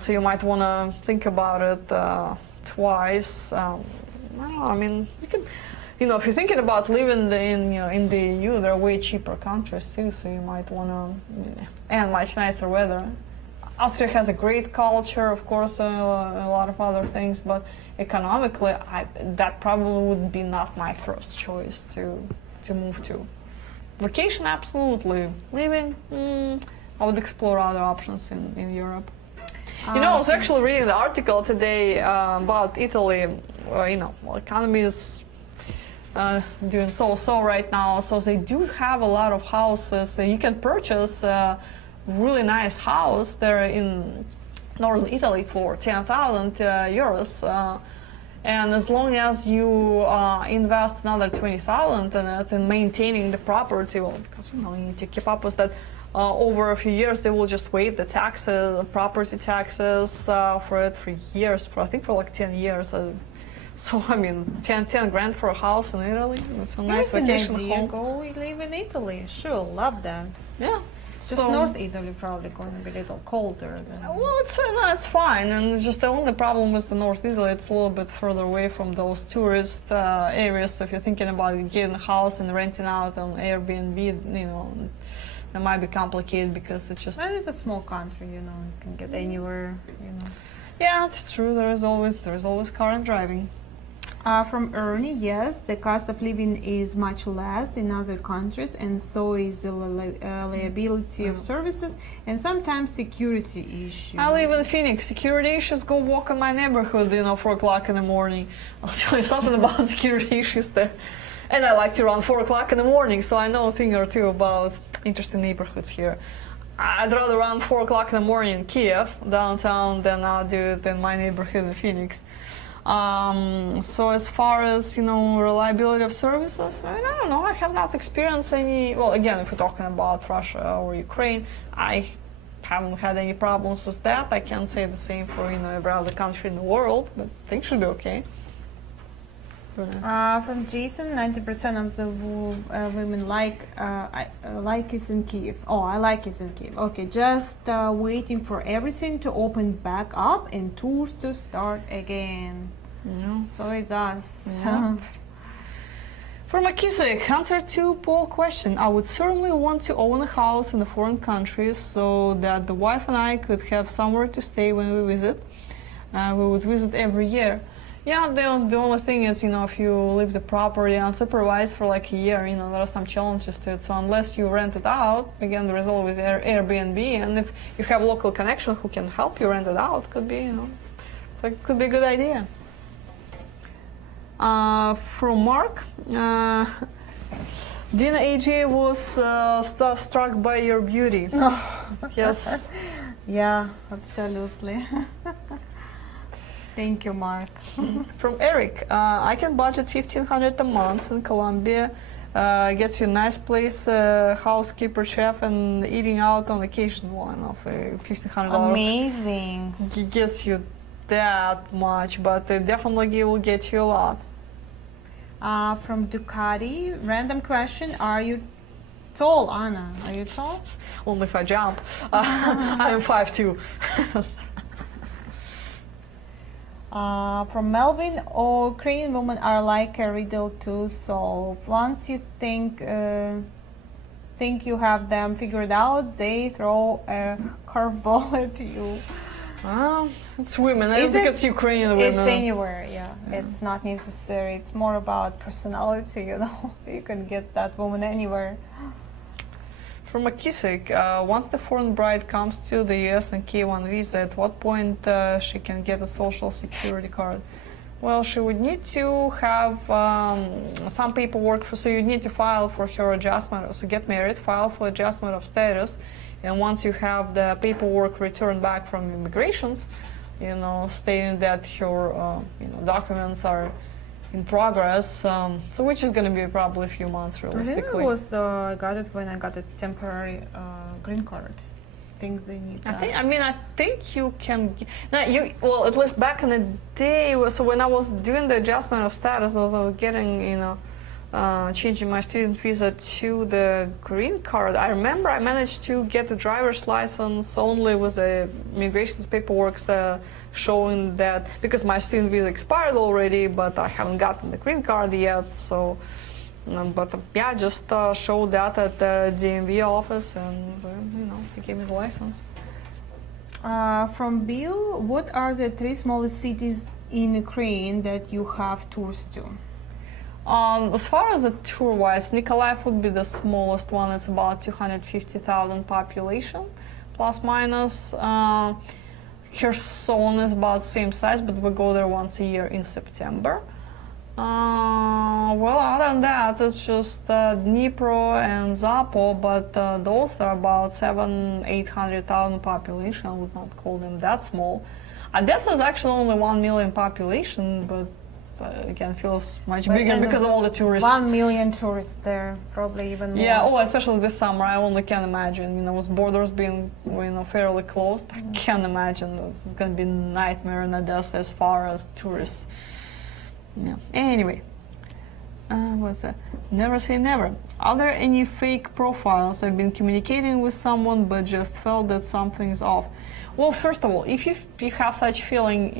So you might want to think about it twice. I don't know, you can, if you're thinking about living in the EU, there are way cheaper countries too. So you might want to, and much nicer weather. Austria has a great culture, of course, a lot of other things, but economically, that probably would be not my first choice to move to. Vacation, absolutely. Living, I would explore other options in Europe. I was actually reading the article today about Italy. Economy is doing so right now, so they do have a lot of houses. You can purchase really nice house there in northern Italy for 10,000 euros, and as long as you invest another 20,000 in it and maintaining the property, because you need to keep up with that. Over a few years, they will just waive the taxes, property taxes for it for years. I think for like 10 years. So 10 grand for a house in Italy. It's a nice vacation home. Go live in Italy. Sure, love that. Yeah. Just North Italy probably going to be a little colder. Well, it's fine, and it's just the only problem with the North Italy, it's a little bit further away from those tourist areas. So if you're thinking about getting a house and renting out on Airbnb, it might be complicated because it's just. And it's a small country, you can get anywhere, Yeah, it's true. There's always car and driving. From Ernie, yes, the cost of living is much less in other countries, and so is the liability of services and sometimes security issues. I live in Phoenix. Security issues, go walk in my neighborhood, 4 o'clock in the morning. I'll tell you something about security issues there. And I like to run 4 o'clock in the morning, so I know a thing or two about interesting neighborhoods here. I'd rather run 4 o'clock in the morning in Kyiv, downtown, than I'll do it in my neighborhood in Phoenix. So as far as, reliability of services, I don't know. I have not experienced any, well, again, if we're talking about Russia or Ukraine, I haven't had any problems with that. I can't say the same for, every other country in the world, but things should be okay. From Jason, 90% of the women like is in Kyiv. Oh, I like is in Kyiv. Okay, just waiting for everything to open back up and tours to start again. Yeah. So is us. Yeah. From Akisik, answer to poll question. I would certainly want to own a house in a foreign country so that the wife and I could have somewhere to stay when we visit. We would visit every year. Yeah, the only thing is, if you leave the property unsupervised for like a year, there are some challenges to it. So unless you rent it out, again, there is always Airbnb, and if you have a local connection who can help you rent it out, could be, could be a good idea. From Mark, Dina AJ was struck by your beauty. Yes. Yeah, absolutely. Thank you, Mark. From Eric, I can budget $1,500 a month in Colombia. Gets you a nice place, housekeeper, chef, and eating out on occasion. Well, I don't know, for $1,500. Amazing. Gets you that much, but it definitely will get you a lot. From Ducati, random question: are you tall, Anna? Are you tall? Only if I jump. I'm 5'2". From Melvin, all Ukrainian women are like a riddle to solve. Once you think you have them figured out, they throw a curveball at you. It's women. I don't think it's Ukrainian women. It's anywhere, yeah. It's not necessary. It's more about personality, you know. You can get that woman anywhere. From McKissick, once the foreign bride comes to the US on K1 visa, at what point she can get a social security card? Well, she would need to have some paperwork, so you need to file for her adjustment, so get married, file for adjustment of status, and once you have the paperwork returned back from immigrations, you know, stating that her documents are in progress, so which is going to be probably a few months realistically. I got it when I got a temporary green card. Things they need. I think you can. Well, at least back in the day. So when I was doing the adjustment of status, I was getting, changing my student visa to the green card. I remember I managed to get the driver's license only with the immigration paperwork showing that, because my student visa expired already, but I haven't gotten the green card yet. So. Just show that at the DMV office, and they gave me the license. From Bill, what are the 3 smallest cities in Ukraine that you have tours to? As far as the tour-wise, Nikolaev would be the smallest one. It's about 250,000 population, plus minus. Kherson is about the same size, but we go there once a year in September. Well, other than that, it's just Dnipro and Zapo, but those are about 800,000 population. I would not call them that small. Odessa is actually only 1 million population, but again, feels much bigger because of all the tourists. 1 million tourists there, probably even more. Yeah, especially this summer, I only can imagine, with borders being, fairly closed, I can't imagine that it's going to be a nightmare in Odessa as far as tourists. Yeah. Anyway, what's that? Never say never. Are there any fake profiles? I've been communicating with someone, but just felt that something's off. Well, first of all, if you have such feeling,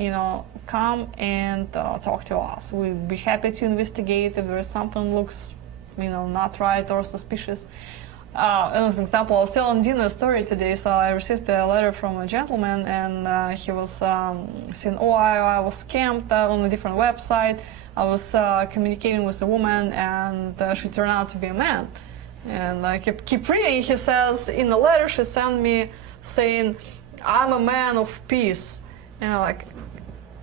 come and talk to us. We'd be happy to investigate if there's something looks, not right or suspicious. As an example, I was telling Dina a story today. So I received a letter from a gentleman, and he was saying, I was scammed on a different website. I was communicating with a woman, and she turned out to be a man. And I keep reading. He says in the letter she sent me saying, I'm a man of peace. And I'm like,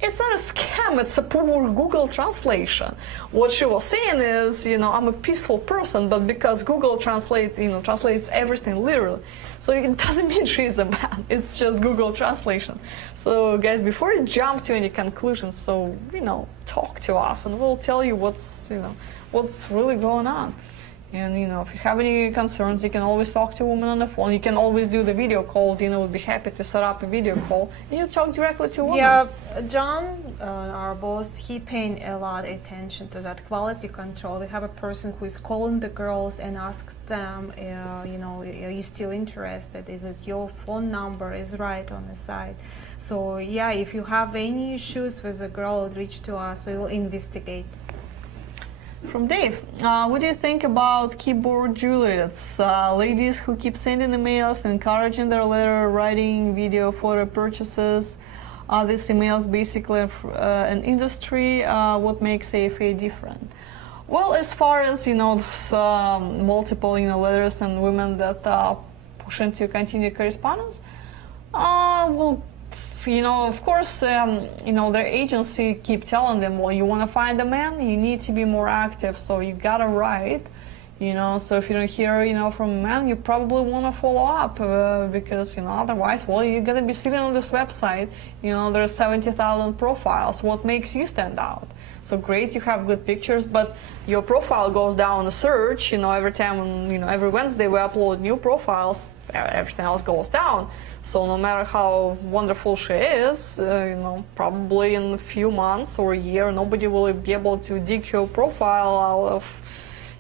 it's not a scam, it's a poor Google translation. What she was saying is, I'm a peaceful person, but because Google translates everything literally. So it doesn't mean she's a man, it's just Google translation. So guys, before you jump to any conclusions, talk to us and we'll tell you what's really going on. And if you have any concerns, you can always talk to a woman on the phone. You can always do the video call. Dina would be happy to set up a video call. And you talk directly to a woman. Yeah, John, our boss, he paying a lot of attention to that quality control. We have a person who is calling the girls and ask them, are you still interested? Is it your phone number is right on the side? So yeah, if you have any issues with a girl, reach to us. We will investigate. From Dave, what do you think about keyboard Juliets? Ladies who keep sending emails, encouraging their letter writing, video, photo purchases. Are these emails basically an industry? What makes AFA different? Well, as far as multiple letters and women that push into continued correspondence, of course, their agency keep telling them, well, you want to find a man, you need to be more active, so you gotta write, so if you don't hear, from a man, you probably want to follow up, because, otherwise, well, you're gonna be sitting on this website, there's 70,000 profiles, what makes you stand out? So great, you have good pictures, but your profile goes down the search, every time, every Wednesday we upload new profiles, everything else goes down. So no matter how wonderful she is, probably in a few months or a year, nobody will be able to dig her profile out of,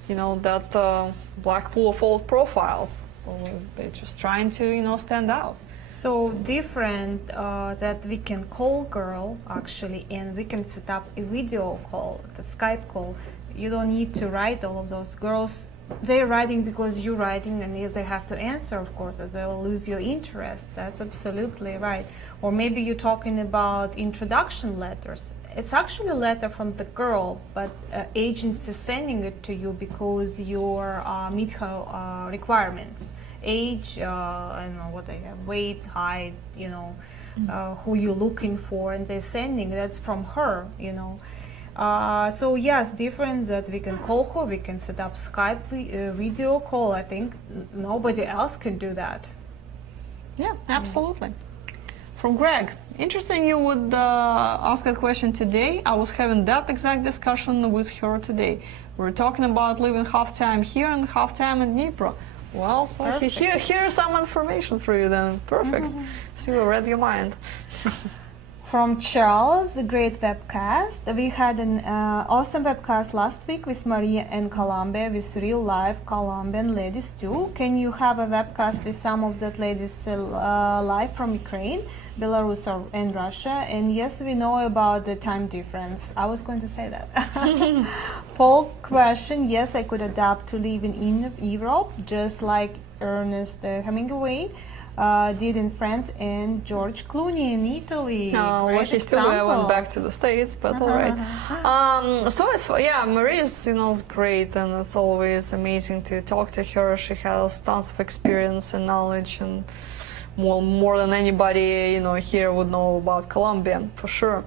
that black pool of old profiles. So they're just trying to, stand out. So different that we can call girl actually, and we can set up a video call, the Skype call. You don't need to write all of those. Girls they're writing because you're writing, and they have to answer, of course, or they'll lose your interest. That's absolutely right. Or maybe you're talking about introduction letters. It's actually a letter from the girl, but agency is sending it to you because you meet her requirements, age, I don't know what they have, weight, height, you know, who you're looking for, and they're sending. That's from her, you know. So yes, different that we can call her, we can set up Skype video call. I think nobody else can do that. Yeah, absolutely. From Greg, interesting you would ask that question today. I was having that exact discussion with her today. We're talking about living half time here and half time in Dnipro. Well, so here's some information for you then. Perfect. So you read your mind. From Charles, the great webcast. We had an awesome webcast last week with Maria and Colombia, with real life Colombian ladies too. Can you have a webcast with some of that ladies live from Ukraine, Belarus, and Russia? And yes, we know about the time difference. I was going to say that. Paul question, yes, I could adapt to living in Europe, just like Ernest Hemingway did in France, and George Clooney in Italy. No, lucky still I went back to the States, but all right. So it's Maria's, you know, is great, and it's always amazing to talk to her. She has tons of experience and knowledge, and more than anybody, you know, here would know about Colombia for sure.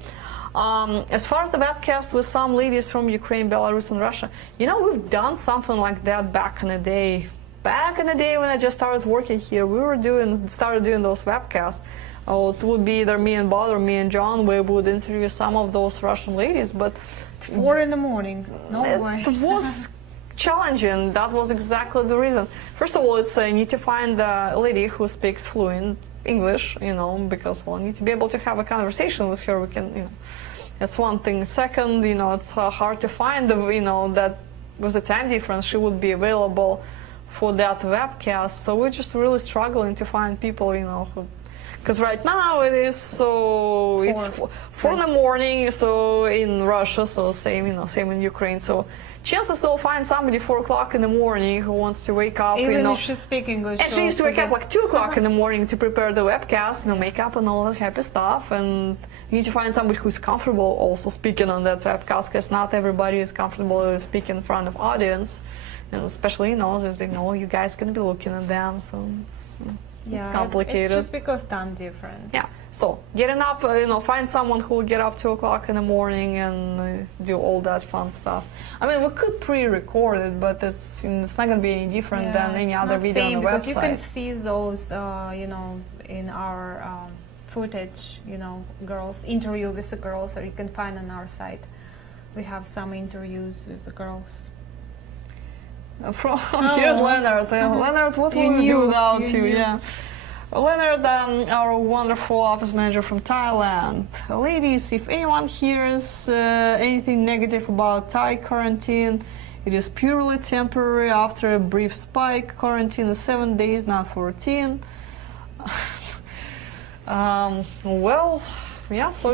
As far as the webcast with some ladies from Ukraine, Belarus, and Russia, you know, we've done something like that back in the day. Back in the day when I just started working here, we started doing those webcasts. It would be either me and Bob or me and John. We would interview some of those Russian ladies, but 4 in the morning. No way. It was challenging. That was exactly the reason. First of all, it's you need to find a lady who speaks fluent English, you know, because you need to be able to have a conversation with her. We can, you know, that's one thing. Second, you know, it's hard to find you know, that with the time difference she would be available for that webcast. So we're just really struggling to find people, you know, because right now it is it's 4 in the morning, so in Russia, so same, you know, same in Ukraine. So chances they'll find somebody 4 o'clock in the morning who wants to wake up, even you know, if she speaks English, and she needs to wake up like 2 o'clock in the morning to prepare the webcast, you know, make up and all that happy stuff. And you need to find somebody who's comfortable also speaking on that webcast, because not everybody is comfortable speaking in front of audience. And especially, you know, if they know you guys gonna be looking at them, so it's complicated. It's just because time difference. Yeah. So getting up, you know, find someone who will get up 2 o'clock in the morning and do all that fun stuff. I mean, we could pre-record it, but it's not gonna be any different than any other video on the website. Because you can see those, you know, in our footage, you know, girls interview with the girls, or you can find on our site. We have some interviews with the girls. Here's Leonard. Leonard, what will we do without you? Yeah. Leonard, our wonderful office manager from Thailand. Ladies, if anyone hears anything negative about Thai quarantine, it is purely temporary after a brief spike. Quarantine is 7 days, not 14. Well, yeah. So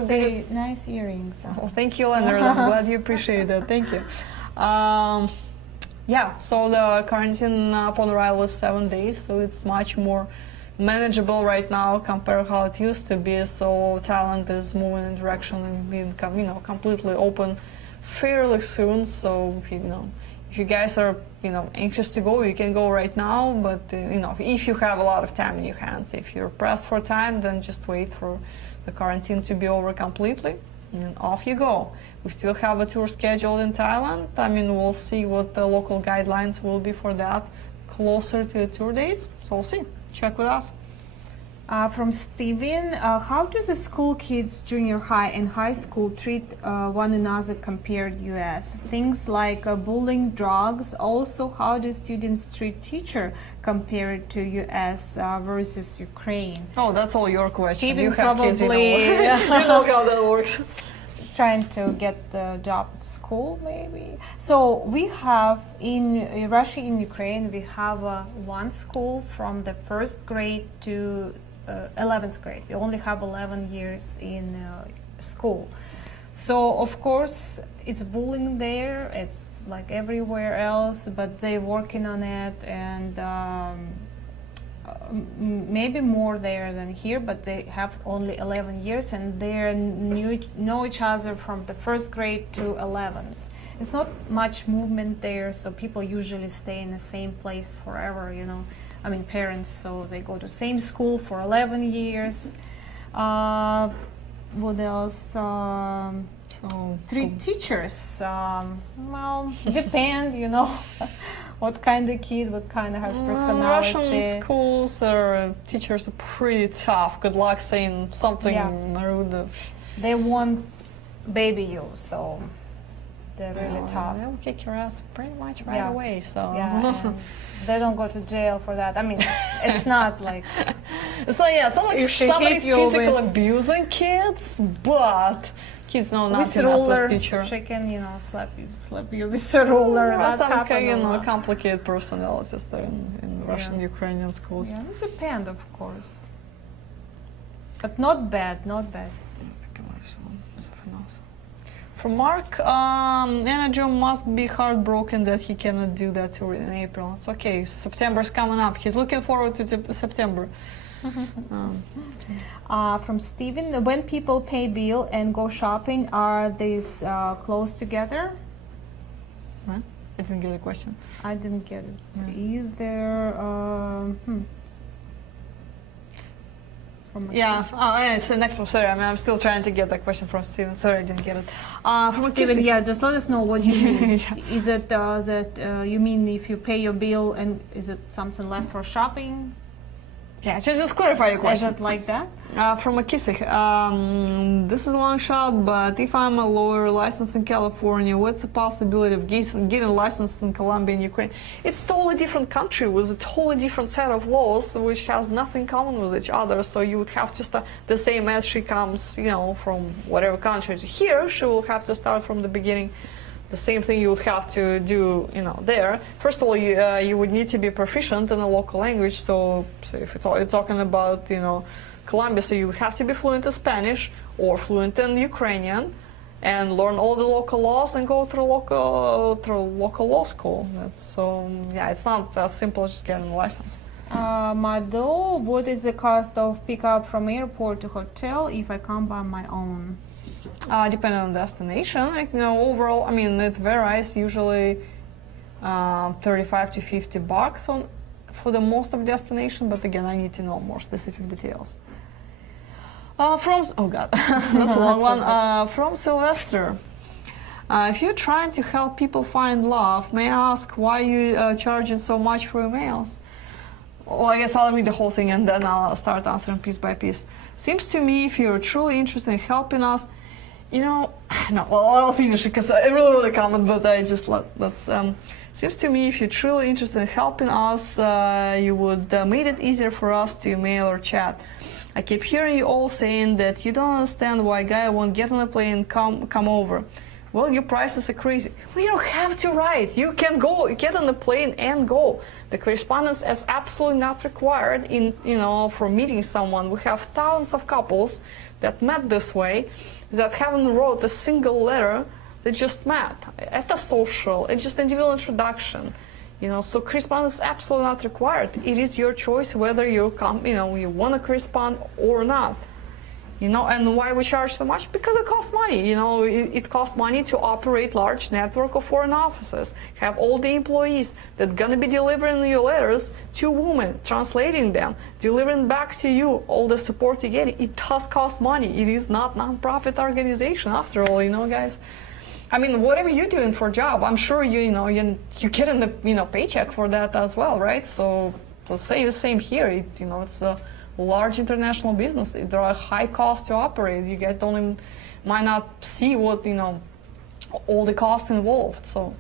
nice earrings. Well, thank you, Leonard. I'm glad you appreciate that. Thank you. Yeah, so the quarantine upon arrival was 7 days, so it's much more manageable right now compared to how it used to be. So Thailand is moving in direction and being, you know, completely open fairly soon. So you know, if you guys are, you know, anxious to go, you can go right now. But you know, if you have a lot of time in your hands, if you're pressed for time, then just wait for the quarantine to be over completely, and off you go. We still have a tour scheduled in Thailand. I mean, we'll see what the local guidelines will be for that closer to the tour dates. So we'll see. Check with us. From Steven, how do the school kids, junior high and high school, treat one another compared to US? Things like bullying, drugs. Also, how do students treat teacher compared to US versus Ukraine? Oh, that's all your question. Steven, you have probably kids, you know how that works. Trying to get the job at school, maybe. So we have in Russia, in Ukraine, we have one school from the 1st grade to 11th grade. We only have 11 years in school. So of course it's bullying there. It's like everywhere else, but they're working on it, and maybe more there than here, but they have only 11 years, and they know each other from the first grade to 11th. It's not much movement there, so people usually stay in the same place forever, you know. I mean, parents, so they go to same school for 11 years. What else? Three teachers. Well, depend, you know, what kind of kid, what kind of personality. Russian schools teachers are pretty tough. Good luck saying something rude. They won't baby you, so they're really tough. They'll kick your ass pretty much right away. So and they don't go to jail for that. I mean, it's not like it's not like somebody physically abusing kids, but kids know not to mess with teacher. She can, you know, slap you with a ruler. That's some kind, you know, complicated personalities there in Russian, Ukrainian schools. Yeah, it depends, of course, but not bad, not bad. For Mark, Anna must be heartbroken that he cannot do that in April. It's okay. September's coming up. He's looking forward to September. From Steven, when people pay bill and go shopping, are these close together? Huh? I didn't get the question. I didn't get it either. It's the next one. Sorry, I'm still trying to get that question from Steven. Sorry, I didn't get it. From Steven, just let us know what you mean. Is it that you mean if you pay your bill and is it something left for shopping? Yeah, just clarify your question. Is it like that? From Akisik, this is a long shot, but if I'm a lawyer licensed in California, what's the possibility of getting licensed in Colombia and Ukraine? It's a totally different country with a totally different set of laws, which has nothing common with each other. So you would have to start the same as she comes, you know, from whatever country to here. She will have to start from the beginning. The same thing you would have to do, you know, there. First of all, you would need to be proficient in the local language. So if you're talking about, you know, Colombia, so you would have to be fluent in Spanish or fluent in Ukrainian, and learn all the local laws and go through local law school. It's not as simple as just getting a license. Mado, what is the cost of pickup from airport to hotel if I come by my own? Depending on destination, like, you know, overall, I mean, it varies. Usually, 35 to 50 bucks for the most of destination. But again, I need to know more specific details. That's a long one. From Sylvester, if you're trying to help people find love, may I ask why you charging so much for emails? Well, I guess I'll read the whole thing and then I'll start answering piece by piece. Seems to me if you're truly interested in helping us, you know, I'll finish it because I really want to comment, but I just let's. Seems to me if you're truly interested in helping us, you would made it easier for us to email or chat. I keep hearing you all saying that you don't understand why a guy won't get on a plane and come over. Well, your prices are crazy. Well, you don't have to write. You can go, get on the plane and go. The correspondence is absolutely not required for meeting someone. We have thousands of couples that met this way, that haven't wrote a single letter. They just met at a social, it's just individual introduction. So correspondence is absolutely not required. It is your choice whether you want to correspond or not. And why we charge so much? Because it costs money. It costs money to operate large network of foreign offices, have all the employees that gonna be delivering your letters to women, translating them, delivering back to you all the support you get. It does cost money. It is not non-profit organization after all, guys. I mean, whatever you're doing for a job, I'm sure you're getting the paycheck for that as well, right? So say the same here. It's a large international business. There are high costs to operate. You guys might not see what all the costs involved. So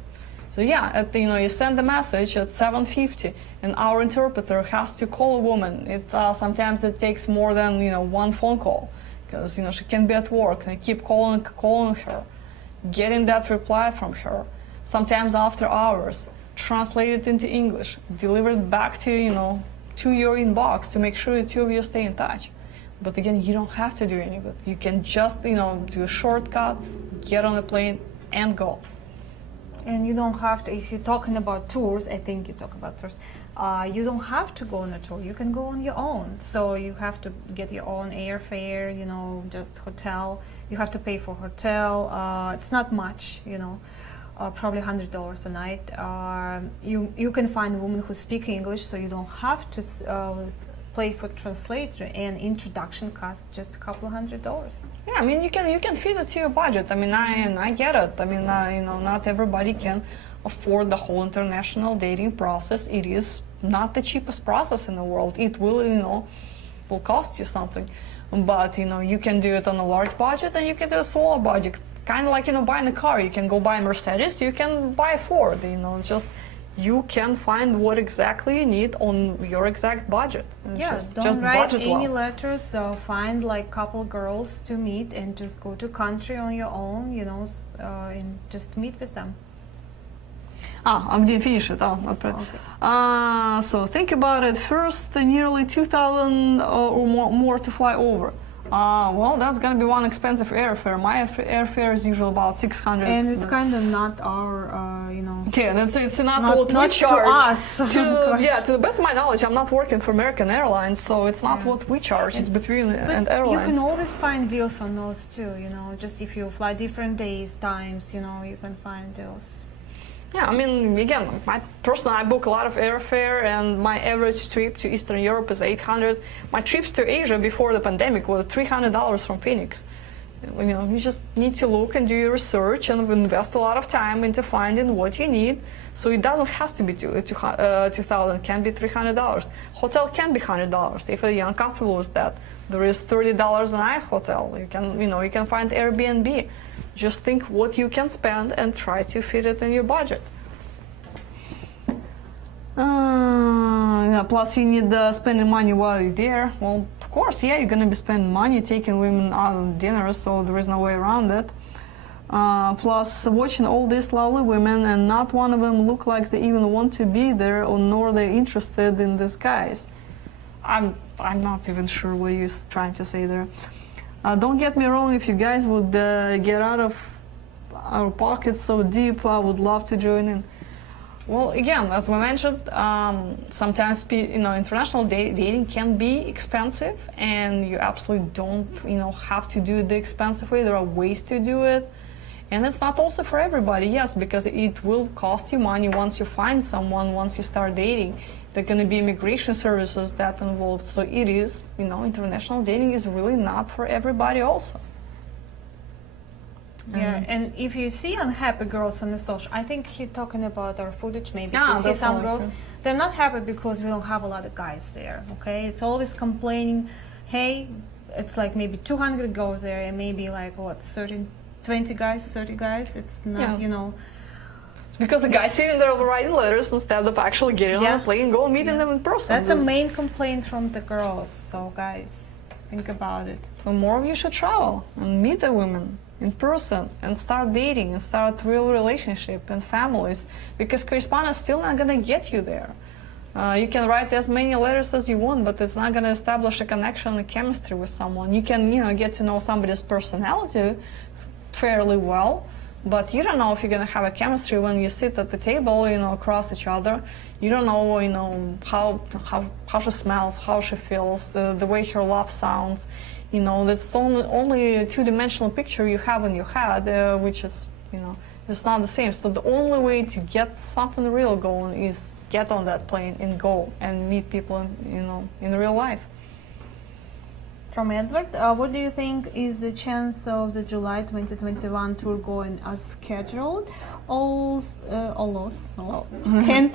yeah, you send the message at 7:50, and our interpreter has to call a woman. Sometimes it takes more than one phone call because she can be at work and keep calling her, getting that reply from her. Sometimes after hours, translate it into English, deliver it back to to your inbox to make sure the two of you stay in touch. But again, you don't have to do any of it. You can just do a shortcut, get on a plane and go. And you don't have to, if you're talking about tours, I think you talk about tours, you don't have to go on a tour. You can go on your own. So you have to get your own airfare, you know, just hotel. You have to pay for hotel. It's not much, you know, probably $100 a night. You can find a woman who speaks English, so you don't have to pay for translator, and introduction costs just a couple of $100. Yeah, I mean, you can fit it to your budget. I mean, I get it. I mean, you know, not everybody can afford the whole international dating process. It is not the cheapest process in the world. It will, you know, will cost you something. But, you know, you can do it on a large budget, and you can do a smaller budget. Kind of like, you know, buying a car. You can go buy a Mercedes, you can buy a Ford, you know, just you can find what exactly you need on your exact budget. Yeah, don't write any letters. So find like couple girls to meet and just go to country on your own, you know, and just meet with them. I didn't finish it. Okay. So think about it. First, nearly 2,000 or more to fly over. Well, that's gonna be one expensive airfare. My airfare is usually about 600. And it's kind of not our, you know. Okay, and it's not what we charge. To us. To the best of my knowledge, I'm not working for American Airlines, so it's not what we charge. It's between and airlines. You can always find deals on those too. You know, just if you fly different days, times, you know, you can find deals. Yeah, I mean, again, I book a lot of airfare, and my average trip to Eastern Europe is 800. My trips to Asia before the pandemic were $300 from Phoenix. You know, you just need to look and do your research and invest a lot of time into finding what you need. So it doesn't have to be $2,000. It can be $300. Hotel can be $100 if you're uncomfortable with that. There is $30 a night hotel. You can find Airbnb. Just think what you can spend and try to fit it in your budget. Yeah, plus you need spending money while you're there. Well, of course, yeah, you're gonna be spending money taking women out on dinner, so there is no way around it. Plus, watching all these lovely women and not one of them look like they even want to be there, or nor they're interested in these guys. I'm not even sure what you're trying to say there. Don't get me wrong, if you guys would get out of our pockets so deep, I would love to join in. Well, again, as we mentioned, sometimes international dating can be expensive, and you absolutely don't have to do it the expensive way. There are ways to do it, and it's not also for everybody. Yes, because it will cost you money once you find someone, once you start dating. There are going to be immigration services that involved. So it is, international dating is really not for everybody also. Yeah, and if you see unhappy girls on the social, I think he's talking about our footage maybe. Yeah, you see some girls, they're not happy because we don't have a lot of guys there, okay? It's always complaining, hey, it's like maybe 200 girls there and maybe like, 20 guys, 30 guys. It's not, It's because the guy's sitting there writing letters instead of actually getting on a plane and go and meeting them in person. That's a main complaint from the girls. So guys, think about it. So more of you should travel and meet the women in person and start dating and start real relationship and families, because correspondence is still not going to get you there. You can write as many letters as you want, but it's not going to establish a connection and chemistry with someone. You can, get to know somebody's personality fairly well, but you don't know if you're going to have a chemistry when you sit at the table, across each other. You don't know, how she smells, how she feels, the way her laugh sounds. That's only a two-dimensional picture you have in your head, which is, it's not the same. So the only way to get something real going is get on that plane and go and meet people, in real life. From Edward, what do you think is the chance of the July 2021 tour going as scheduled? All can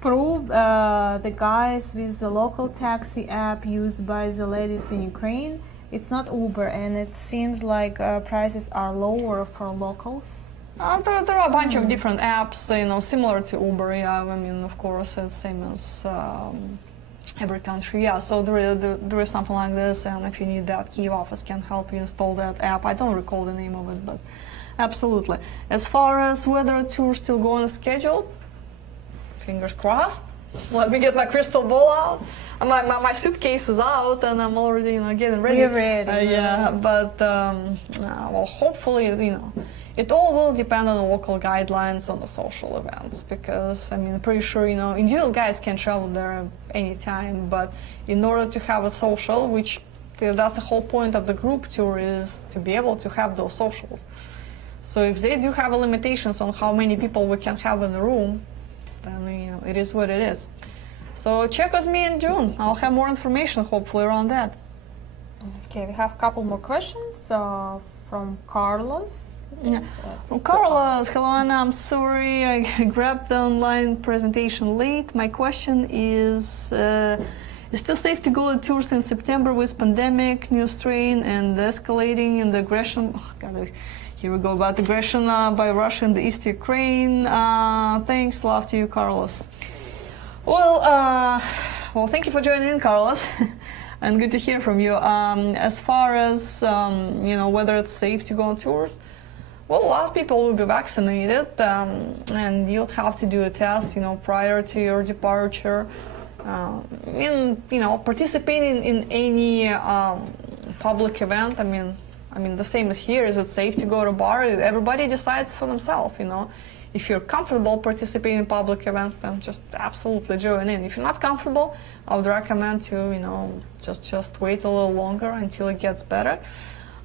prove the guys with the local taxi app used by the ladies in Ukraine. It's not Uber, and it seems like prices are lower for locals. There are a bunch of different apps, similar to Uber. Yeah, I mean, of course, it's same as every country. Yeah, so there is something like this, and if you need that, Kyiv office can help you install that app. I don't recall the name of it, but absolutely. As far as whether a tour still going as scheduled, fingers crossed. Let me get my crystal ball out. My suitcase is out, and I'm already, getting ready. We're ready. Yeah, but well, hopefully, It all will depend on the local guidelines on the social events, because I mean, I'm pretty sure, you know, individual guys can travel there anytime, but in order to have a social, which that's the whole point of the group tour, is to be able to have those socials. So if they do have limitations on how many people we can have in the room, then, you know, it is what it is. So check with me in June. I'll have more information hopefully around that. Okay, we have a couple more questions from Carlos. Yeah. Well, Carlos, hello Anna, I'm sorry I grabbed the online presentation late. My question is still safe to go to tours in September with pandemic, new strain, and escalating in the aggression? Oh, God, here we go about aggression by Russia in the East Ukraine. Thanks, love to you, Carlos. Well, thank you for joining in, Carlos. And good to hear from you. As far as you know, whether it's safe to go on tours, well, a lot of people will be vaccinated, and you'll have to do a test, you know, prior to your departure. You know, participating in any public event, I mean, the same as here. Is it safe to go to a bar? Everybody decides for themselves, you know. If you're comfortable participating in public events, then just absolutely join in. If you're not comfortable, I would recommend to, you know, just wait a little longer until it gets better.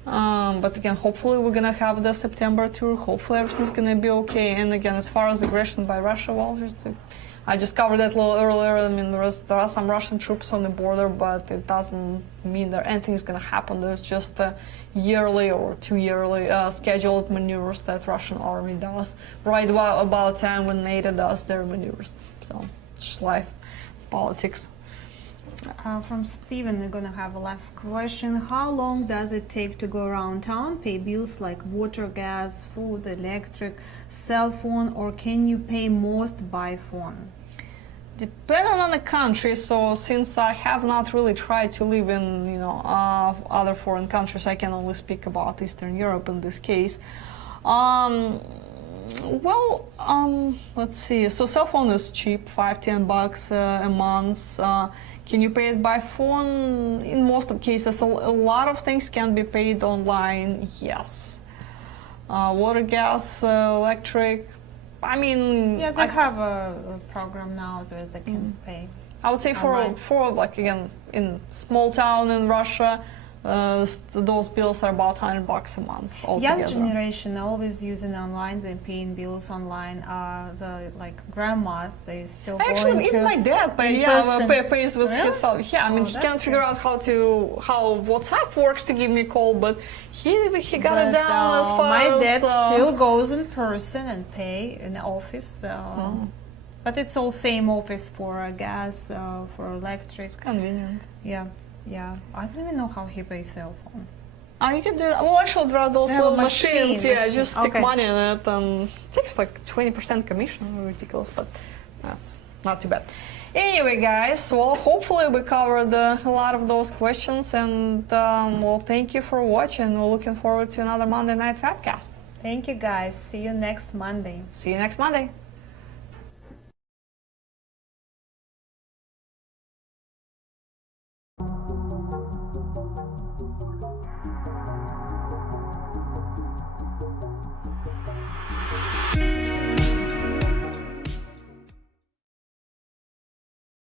But again, hopefully we're gonna have the September tour. Hopefully everything's gonna be okay. And again, as far as aggression by Russia, well, I just covered that a little earlier. I mean, there are some Russian troops on the border, but it doesn't mean that anything's gonna happen. There's just yearly or 2 yearly scheduled maneuvers that Russian army does right about time when NATO does their maneuvers. So it's just life, it's politics. From Steven, we're going to have a last question. How long does it take to go around town, pay bills like water, gas, food, electric, cell phone, or can you pay most by phone? Depending on the country, so since I have not really tried to live in, you know, other foreign countries, I can only speak about Eastern Europe in this case. Let's see. So cell phone is cheap, $5-10 a month. Can you pay it by phone? In most of cases, a lot of things can be paid online. Yes. Water, gas, electric. I mean, yes, I have a program now that I can pay. I would say for like, again, in small town in Russia, those bills are about $100 a month altogether. Young generation always using online. They're paying bills online. The like grandmas, they still actually even my dad pays with his cell. Yeah, I mean, he can't figure out how WhatsApp works to give me a call, but he got it down as far my as dad still goes in person and pay in the office. But it's all same office for gas, for electric. It's convenient. Yeah, I don't even know how he pays cell phone. You can do. Well, actually, there are those little machines. Yeah, just stick money in it, and it takes like 20% commission. Ridiculous, but that's not too bad. Anyway, guys, well, hopefully we covered a lot of those questions, and well, thank you for watching. We're looking forward to another Monday Night Fabcast. Thank you, guys. See you next Monday. See you next Monday.